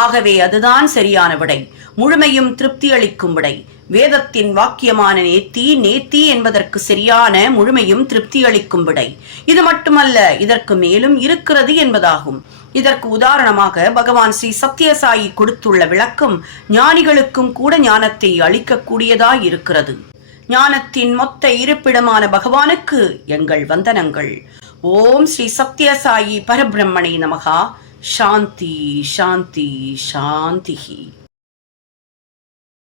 ஆகவே அதுதான் சரியான விடை, முழுமையும் திருப்தி அளிக்கும் விடை. வேதத்தின் வாக்கியமான நேத்தி நேத்தி என்பதற்கு சரியான முழுமையும் திருப்தி அளிக்கும் விடை. இது மட்டுமல்ல, இதற்கு மேலும் இருக்கிறது என்பதாகும். இதற்கு உதாரணமாக பகவான் ஸ்ரீ சத்யசாயி கொடுத்துள்ள விளக்கம் ஞானிகளுக்கும் கூட ஞானத்தை அளிக்கக்கூடியதாய் இருக்கிறது. ஞானத்தின் மொத்த இருப்பிடமான பகவானுக்கு எங்கள் வந்தனங்கள். ஓம் ஸ்ரீ சத்யசாயி பரபிரம்மணே நமகா. சாந்தி சாந்தி சாந்தி.